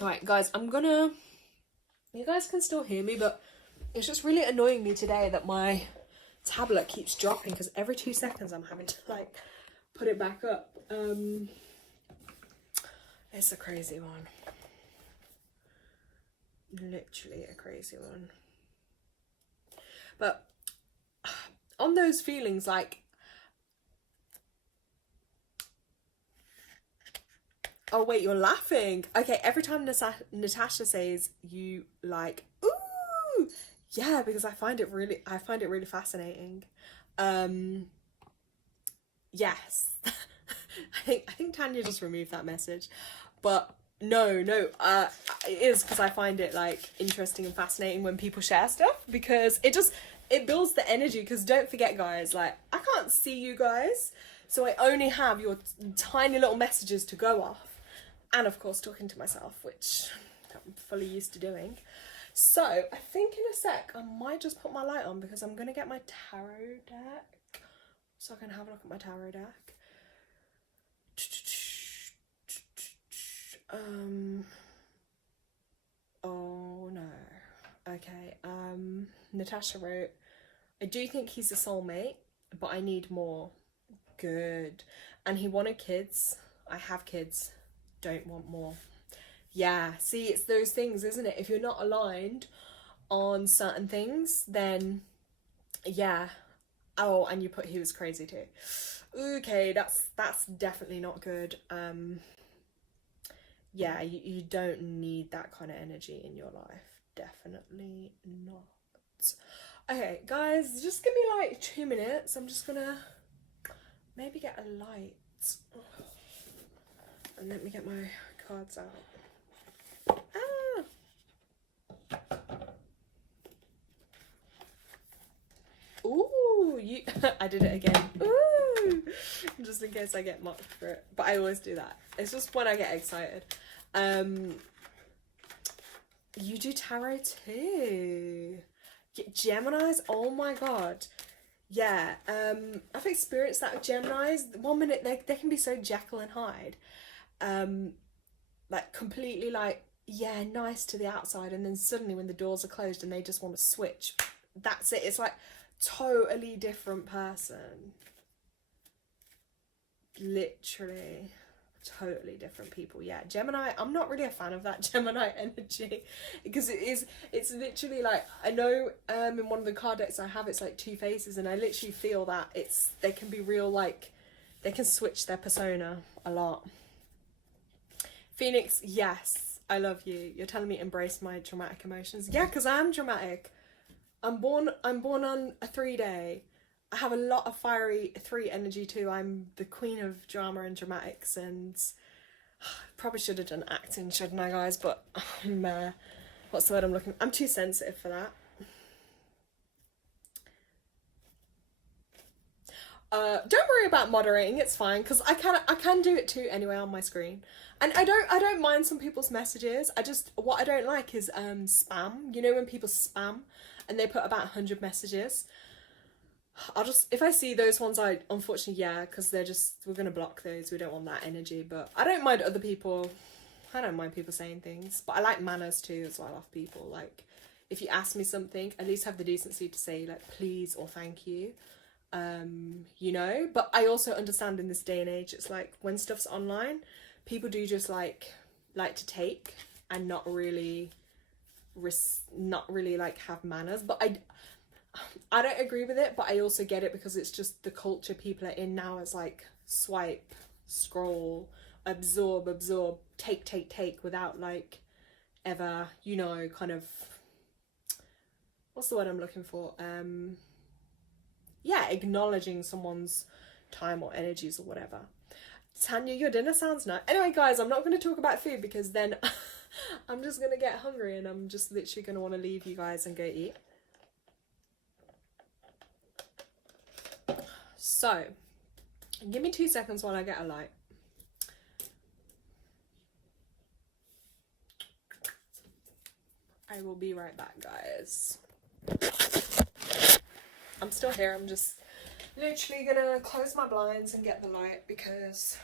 All right, guys, you guys can still hear me, but it's just really annoying me today that my tablet keeps dropping, because every 2 seconds I'm having to like put it back up. It's a crazy one. Literally a crazy one. But on those feelings, like, oh wait, you're laughing. Okay, every time Natasha says you like, ooh, yeah, because I find it really fascinating. Yes. I think Tanya just removed that message, but no, it is because I find it like interesting and fascinating when people share stuff, because it builds the energy. Because don't forget, guys, like I can't see you guys, so I only have your tiny little messages to go off, and of course talking to myself, which I'm fully used to doing. So I think in a sec I might just put my light on, because I'm gonna get my tarot deck so I can have a look at my tarot deck. Oh no. Okay. Natasha wrote, I do think he's a soulmate, but I need more. Good. And he wanted kids. I have kids. Don't want more. Yeah, see, it's those things, isn't it? If you're not aligned on certain things, then yeah. Oh, and you put he was crazy too. Okay, that's definitely not good. Yeah, you don't need that kind of energy in your life. Definitely not. Okay, guys, just give me like 2 minutes. I'm just gonna maybe get a light. And let me get my cards out. Ah! Ooh, you I did it again. Ooh! Just in case I get mocked for it. But I always do that. It's just when I get excited. You do tarot too. Geminis, oh my god. Yeah, I've experienced that with Geminis. 1 minute they can be so Jekyll and Hyde. Like completely like, yeah, nice to the outside, and then suddenly when the doors are closed and they just want to switch, that's it. It's like totally different person. Literally totally different people. Yeah, Gemini, I'm not really a fan of that Gemini energy, because it's literally like, I know in one of the card decks I have, it's like two faces, and I literally feel that they can be real, like they can switch their persona a lot. Phoenix, yes, I love you. You're telling me embrace my dramatic emotions. Yeah, because I'm dramatic. I'm born on a 3-day. I have a lot of fiery 3 energy too. I'm the queen of drama and dramatics, and probably should have done acting, shouldn't I, guys? But what's the word I'm looking? I'm too sensitive for that. Don't worry about moderating. It's fine, because I can do it too anyway on my screen. And I don't mind some people's messages. What I don't like is spam. You know, when people spam and they put about 100 messages. If I see those ones, unfortunately, yeah, because we're gonna block those. We don't want that energy. But I don't mind people saying things, but I like manners too as well of people. Like, if you ask me something, at least have the decency to say like please or thank you. You know, but I also understand in this day and age, it's like when stuff's online, people do just like to take and not really like have manners. But I don't agree with it, but I also get it, because it's just the culture people are in now. It's like swipe, scroll, absorb, take without like ever, you know, kind of, what's the word I'm looking for? Yeah, acknowledging someone's time or energies or whatever. Tanya, your dinner sounds nice. Anyway, guys, I'm not going to talk about food, because then I'm just going to get hungry, and I'm just literally going to want to leave you guys and go eat. So, give me 2 seconds while I get a light. I will be right back, guys. I'm still here. I'm just literally gonna close my blinds and get the light, because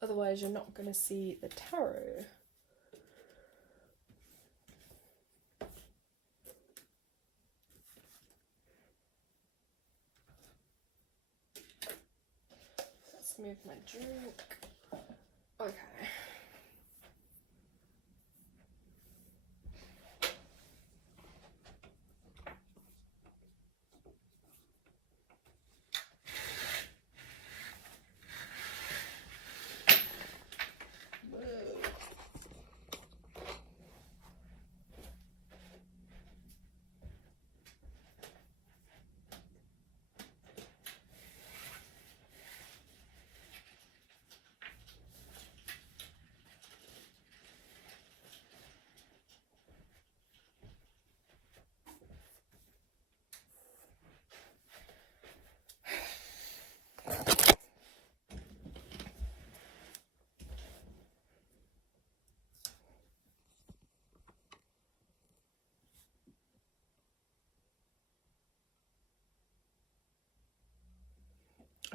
otherwise you're not gonna see the tarot. Let's move my drink. Okay.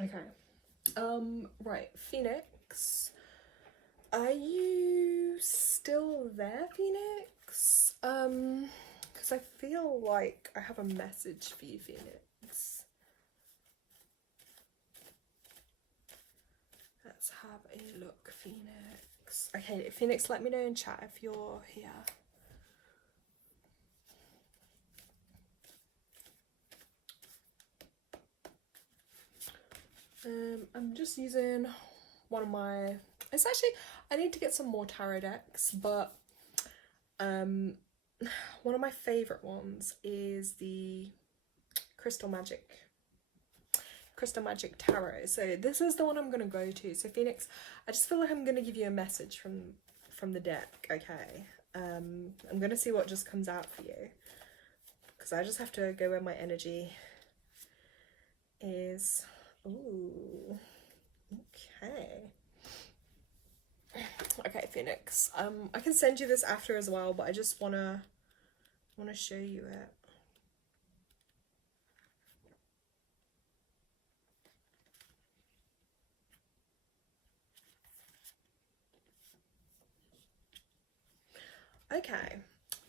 Okay. Right, Phoenix. Are you still there, Phoenix? Because I feel like I have a message for you, Phoenix. Let's have a look, Phoenix. Okay, Phoenix, let me know in chat if you're here. I'm just using one of my, it's actually, I need to get some more tarot decks, but one of my favourite ones is the Crystal Magic Tarot. So this is the one I'm going to go to. So Phoenix, I just feel like I'm going to give you a message from the deck, okay? I'm going to see what just comes out for you, because I just have to go where my energy is. Ooh, okay. Okay, Phoenix. I can send you this after as well, but I just wanna show you it. Okay,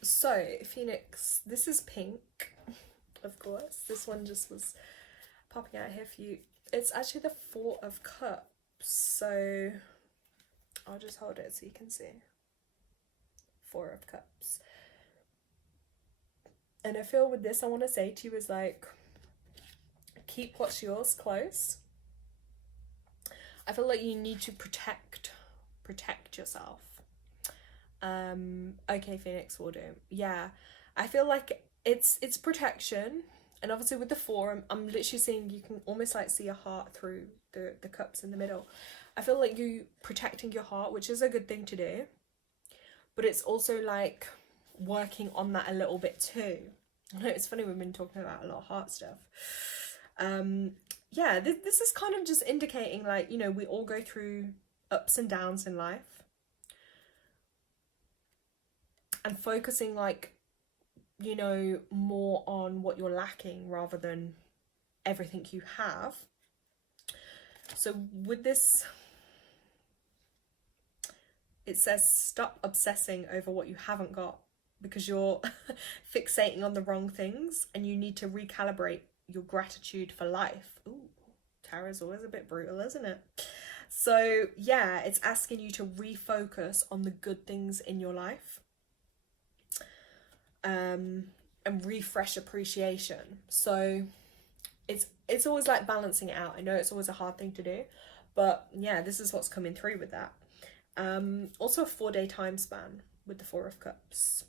so Phoenix, this is pink, of course. This one just was popping out here for you. It's actually the Four of Cups, so I'll just hold it so you can see. Four of Cups. And I feel with this, I want to say to you is like, keep what's yours close. I feel like you need to protect yourself. Okay, Phoenix, will do. Yeah, I feel like it's protection. And obviously with the four, I'm literally seeing, you can almost like see a heart through the cups in the middle. I feel like you protecting your heart, which is a good thing to do, but it's also like working on that a little bit too. I know it's funny, we've been talking about a lot of heart stuff. Yeah, this is kind of just indicating like, you know, we all go through ups and downs in life, and focusing like, you know, more on what you're lacking rather than everything you have. So with this, it says stop obsessing over what you haven't got, because you're fixating on the wrong things, and you need to recalibrate your gratitude for life. Ooh, tarot's always a bit brutal, isn't it? So yeah, it's asking you to refocus on the good things in your life. And refresh appreciation. So it's always like balancing it out. I know it's always a hard thing to do, but yeah, this is what's coming through with that. Also a 4-day time span with the Four of Cups,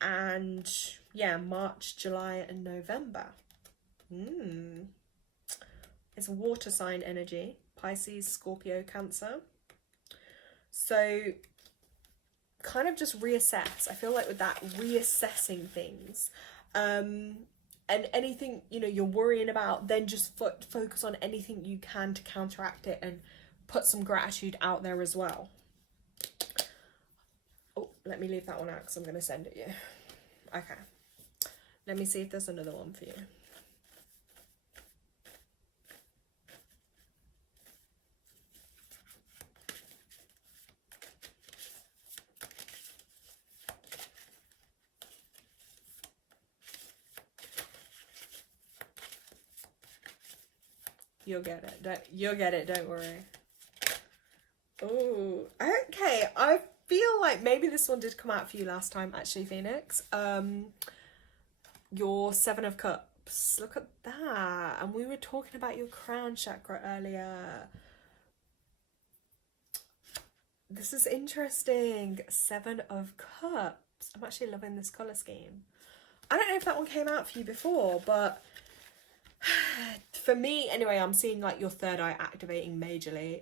and yeah, March, July and November. It's water sign energy, Pisces, Scorpio, Cancer. So kind of just reassess. I feel like with that, reassessing things, and anything, you know, you're worrying about, then just focus on anything you can to counteract it, and put some gratitude out there as well. Oh, let me leave that one out because I'm going to send it you. Okay, let me see if there's another one for you. You'll get it, don't worry. Oh, okay. I feel like maybe this one did come out for you last time, actually, Phoenix. Your Seven of Cups. Look at that. And we were talking about your crown chakra earlier. This is interesting. Seven of Cups. I'm actually loving this colour scheme. I don't know if that one came out for you before, but for me anyway, I'm seeing like your third eye activating majorly,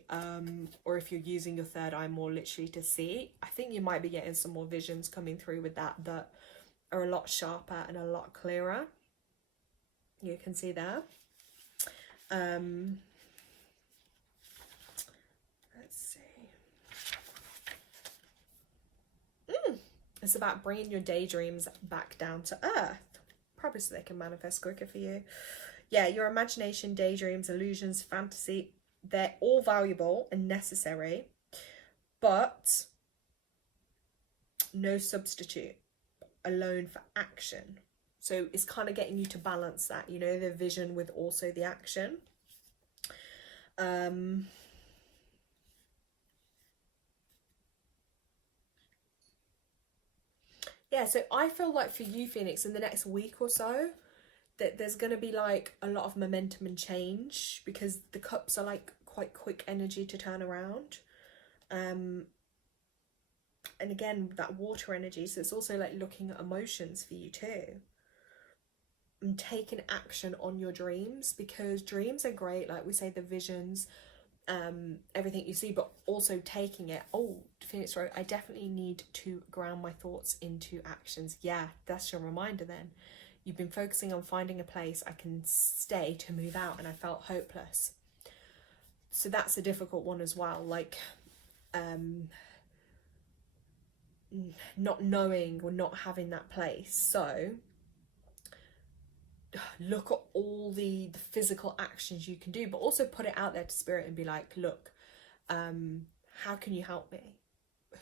or if you're using your third eye more literally to see, I think you might be getting some more visions coming through with that are a lot sharper and a lot clearer. You can see there. Let's see. It's about bringing your daydreams back down to earth, probably so they can manifest quicker for you. Yeah, your imagination, daydreams, illusions, fantasy, they're all valuable and necessary, but no substitute alone for action. So it's kind of getting you to balance that, you know, the vision with also the action. Yeah, so I feel like for you, Phoenix, in the next week or so, that there's going to be like a lot of momentum and change, because the cups are like quite quick energy to turn around. And again, that water energy, so it's also like looking at emotions for you too, and taking action on your dreams, because dreams are great, like we say, the visions, everything you see, but also taking it. Oh, Phoenix wrote, I definitely need to ground my thoughts into actions. Yeah, that's your reminder then. You've been focusing on finding a place I can stay to move out, and I felt hopeless. So that's a difficult one as well, like not knowing or not having that place. So look at all the physical actions you can do, but also put it out there to spirit and be like, look, how can you help me?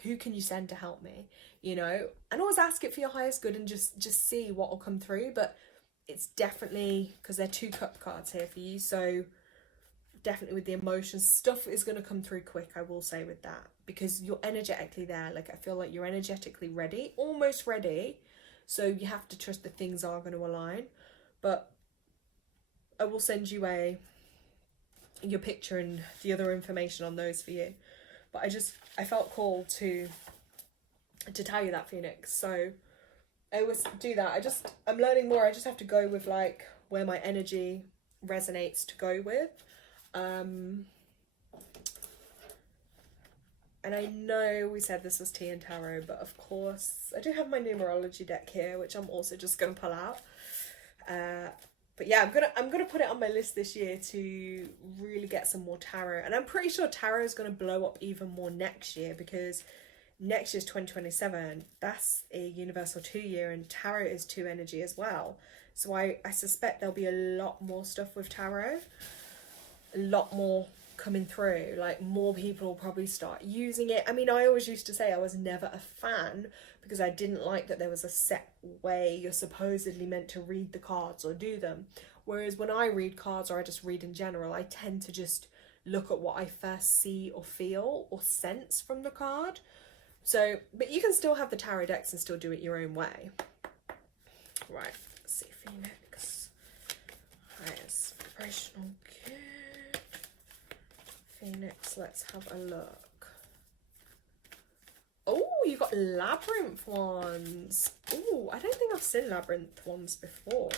Who can you send to help me? You know, and always ask it for your highest good, and just see what will come through. But it's definitely, because they're 2 cup cards here for you, so definitely with the emotions, stuff is going to come through quick, I will say, with that, because you're energetically there. Like, I feel like you're energetically ready, almost ready, so you have to trust that things are going to align. But I will send you your picture and the other information on those for you. But I felt called to tell you that, Phoenix. So I always do that. I'm learning more. I just have to go with like where my energy resonates to go with. And I know we said this was tea and tarot, but of course I do have my numerology deck here, which I'm also just gonna pull out. But yeah, I'm gonna put it on my list this year to really get some more tarot, and I'm pretty sure tarot is gonna blow up even more next year, because next year's 2027. That's a universal 2 year, and tarot is 2 energy as well. So I suspect there'll be a lot more stuff with tarot, a lot more coming through. Like, more people will probably start using it. I mean, I always used to say I was never a fan, because I didn't like that there was a set way you're supposedly meant to read the cards or do them. Whereas when I read cards, or I just read in general, I tend to just look at what I first see or feel or sense from the card. So, but you can still have the tarot decks and still do it your own way. Right, let's see, Phoenix. Highest vibrational good. Phoenix, let's have a look. Oh, you got labyrinth ones. Oh, I don't think I've seen labyrinth ones before,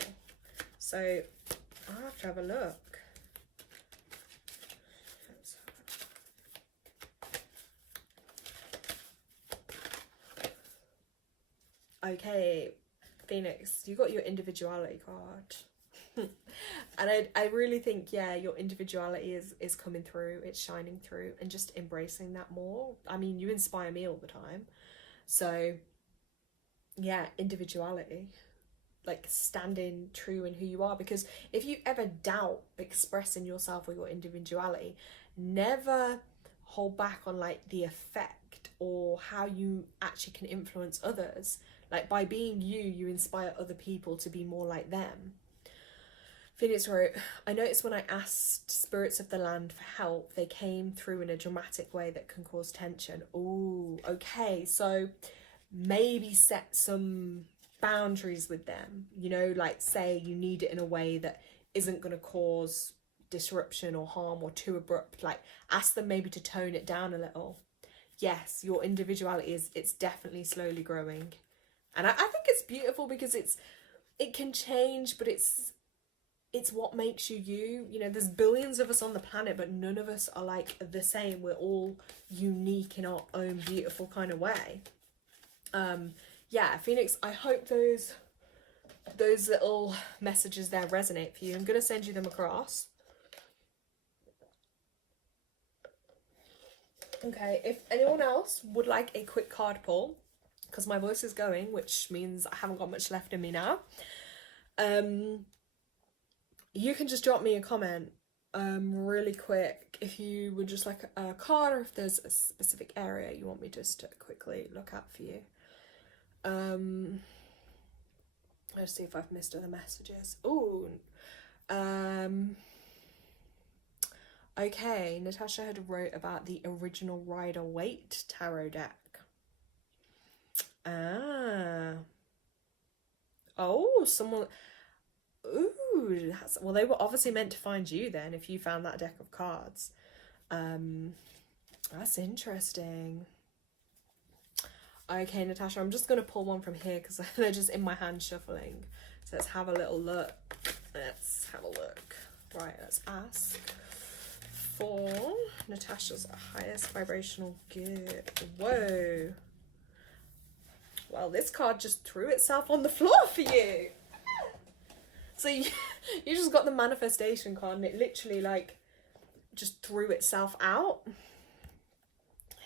so I'll have to have a look. Okay, Phoenix, you got your individuality card. And I really think, yeah, your individuality is coming through, it's shining through, and just embracing that more. I mean, you inspire me all the time. So yeah, individuality, like standing true in who you are. Because if you ever doubt expressing yourself or your individuality, never hold back on like the effect or how you actually can influence others. Like, by being you, you inspire other people to be more like them. Phoenix wrote, I noticed when I asked spirits of the land for help, they came through in a dramatic way that can cause tension. Oh, okay. So maybe set some boundaries with them, you know, like say you need it in a way that isn't going to cause disruption or harm or too abrupt. Like, ask them maybe to tone it down a little. Yes, your individuality it's definitely slowly growing. And I think it's beautiful, because it can change, but it's what makes you you. You know, there's billions of us on the planet, but none of us are like the same. We're all unique in our own beautiful kind of way. Yeah, Phoenix, I hope those little messages there resonate for you. I'm going to send you them across. Okay, if anyone else would like a quick card pull, because my voice is going, which means I haven't got much left in me now, you can just drop me a comment really quick, if you would just like a card, or if there's a specific area you want me just to quickly look at for you. Let's see if I've missed other messages. Ooh. Okay, Natasha had wrote about the original Rider-Waite tarot deck. Oh, someone... Ooh, well, they were obviously meant to find you then, if you found that deck of cards. That's interesting. Okay, Natasha, I'm just going to pull one from here because they're just in my hand shuffling. So let's have a little look. Let's have a look. Right, let's ask for Natasha's highest vibrational good. Whoa. Well, this card just threw itself on the floor for you. So you just got the manifestation card, and it literally like just threw itself out.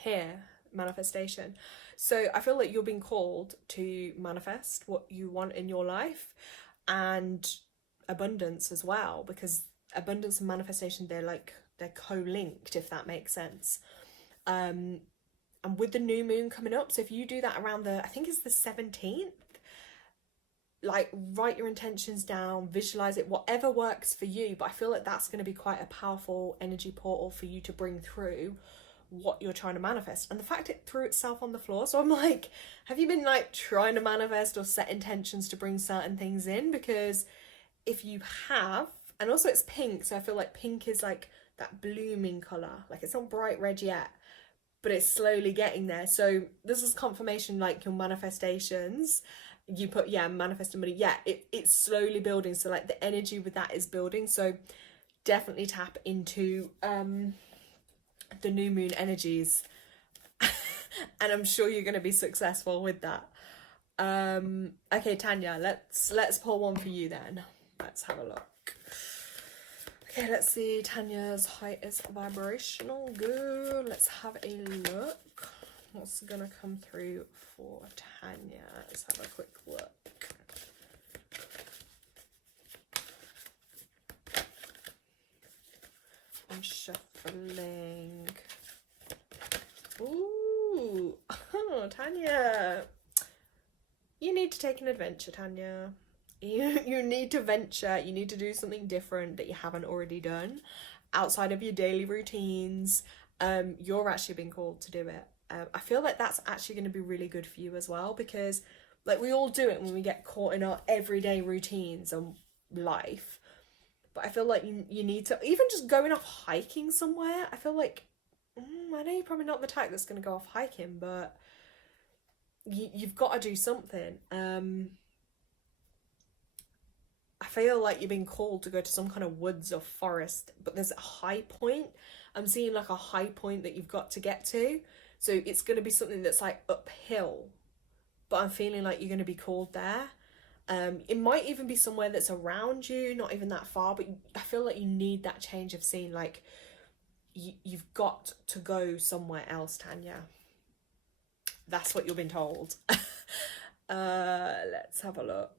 Here, manifestation. So I feel like you're being called to manifest what you want in your life, and abundance as well, because abundance and manifestation, they're co-linked, if that makes sense. And with the new moon coming up, so if you do that around I think it's the 17th, like write your intentions down, visualize it, whatever works for you. But I feel like that's going to be quite a powerful energy portal for you to bring through what you're trying to manifest. And the fact it threw itself on the floor, so I'm like, have you been like trying to manifest or set intentions to bring certain things in? Because if you have, and also it's pink, so I feel like pink is like that blooming color, like it's not bright red yet, but it's slowly getting there. So this is confirmation, like your manifestations, you put, yeah, manifesting money, yeah, it's slowly building. So like the energy with that is building. So definitely tap into the new moon energies and I'm sure you're going to be successful with that. Okay, Tanya, let's pull one for you then. Let's have a look. Okay, let's see. Tanya's highest vibrational good. Let's have a look. What's gonna come through for Tanya? Let's have a quick look. I'm shuffling. Ooh, oh, Tanya. You need to take an adventure, Tanya. You need to venture. You need to do something different that you haven't already done outside of your daily routines. You're actually being called to do it. I feel like that's actually going to be really good for you as well, because like we all do it when we get caught in our everyday routines and life. But I feel like you need to, even just going off hiking somewhere, I feel like, I know you're probably not the type that's going to go off hiking, but you've got to do something. I feel like you're being called to go to some kind of woods or forest, but there's a high point. I'm seeing like a high point that you've got to get to. So it's going to be something that's like uphill, but I'm feeling like you're going to be called there. It might even be somewhere that's around you, not even that far, but I feel like you need that change of scene. Like you've got to go somewhere else, Tanya. That's what you've been told. Let's have a look.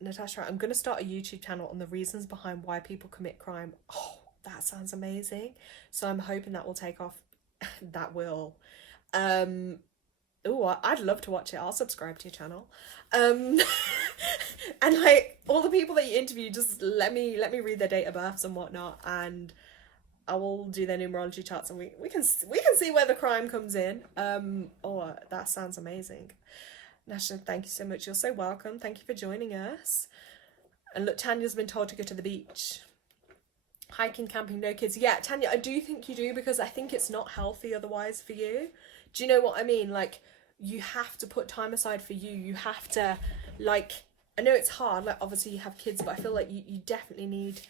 Natasha, I'm going to start a YouTube channel on the reasons behind why people commit crime. Oh, that sounds amazing. So I'm hoping that will take off. That will. Oh, I'd love to watch it. I'll subscribe to your channel. And like all the people that you interview, just let me read their date of births and whatnot, and I will do their numerology charts, and we can see where the crime comes in. Oh, that sounds amazing. Nasha, thank you so much. You're so welcome. Thank you for joining us. And look, Tanya's been told to go to the beach. Hiking, camping, no kids. Yeah, Tanya, I do think you do, because I think it's not healthy otherwise for you. Do you know what I mean? Like, you have to put time aside for you. You have to, like, I know it's hard. Like, obviously you have kids, but I feel like you definitely need,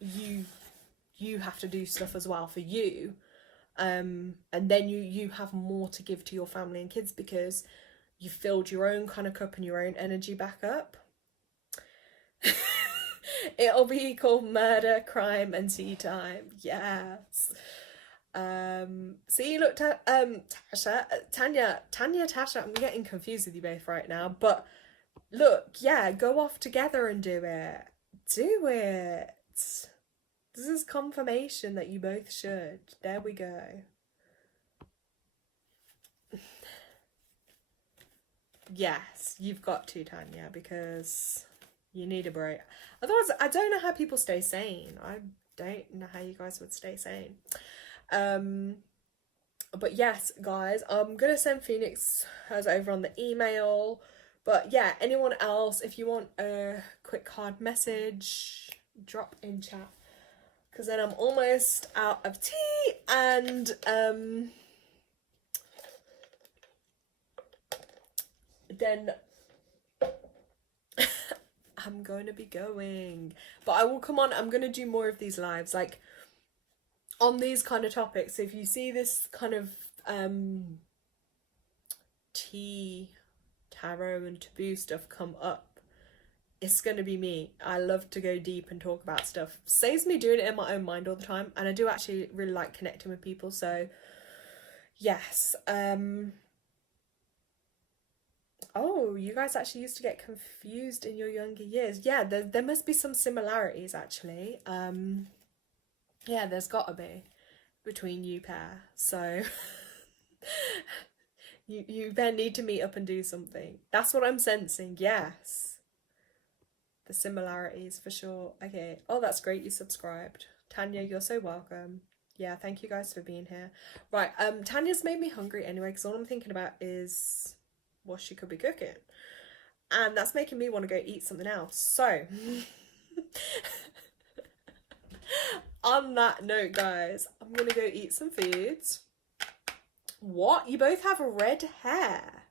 you have to do stuff as well for you. And then you have more to give to your family and kids, because you filled your own kind of cup and your own energy back up. It'll be called Murder, Crime and Tea Time. Yes. See, look, Tasha, Tanya, Tasha, I'm getting confused with you both right now, but look, yeah, go off together and do it. Do it. This is confirmation that you both should. There we go. Yes, you've got to, Tanya, because you need a break. Otherwise, I don't know how people stay sane. I don't know how you guys would stay sane. But yes, guys, I'm gonna send Phoenix hers over on the email. But yeah, anyone else, if you want a quick card message, drop in chat. Because then I'm almost out of tea, and then I'm going to be going. But I will come on, I'm going to do more of these lives, like, on these kind of topics. So if you see this kind of tea, tarot and taboo stuff come up, it's gonna be me. I love to go deep and talk about stuff. Saves me doing it in my own mind all the time, and I do actually really like connecting with people. So yes. Oh, you guys actually used to get confused in your younger years. Yeah, there must be some similarities actually. Yeah, there's gotta be between you pair. So you then need to meet up and do something. That's what I'm sensing. Yes. The similarities for sure. Okay. Oh, that's great. You subscribed. Tanya, you're so welcome. Yeah, thank you guys for being here. Right, Tanya's made me hungry anyway, because all I'm thinking about is what she could be cooking. And that's making me want to go eat something else. So, on that note, guys, I'm going to go eat some food. What? You both have red hair?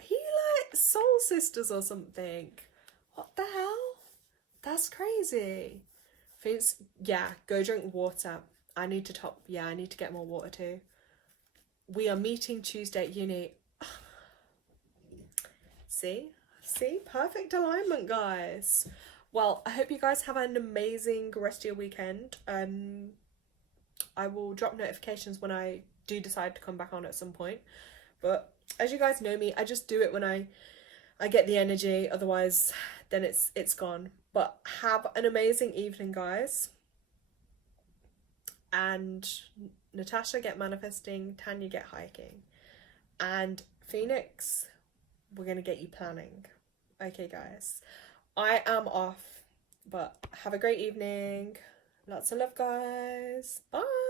Are you like soul sisters or something? What the hell? That's crazy. Vince, yeah, go drink water. I need to I need to get more water too. We are meeting Tuesday at uni. See, perfect alignment, guys. Well, I hope you guys have an amazing rest of your weekend. I will drop notifications when I do decide to come back on at some point. But as you guys know me, I just do it when I get the energy. Otherwise, then it's gone. But have an amazing evening, guys. And Natasha, get manifesting. Tanya, get hiking. And Phoenix, we're going to get you planning. Okay, guys. I am off. But have a great evening. Lots of love, guys. Bye.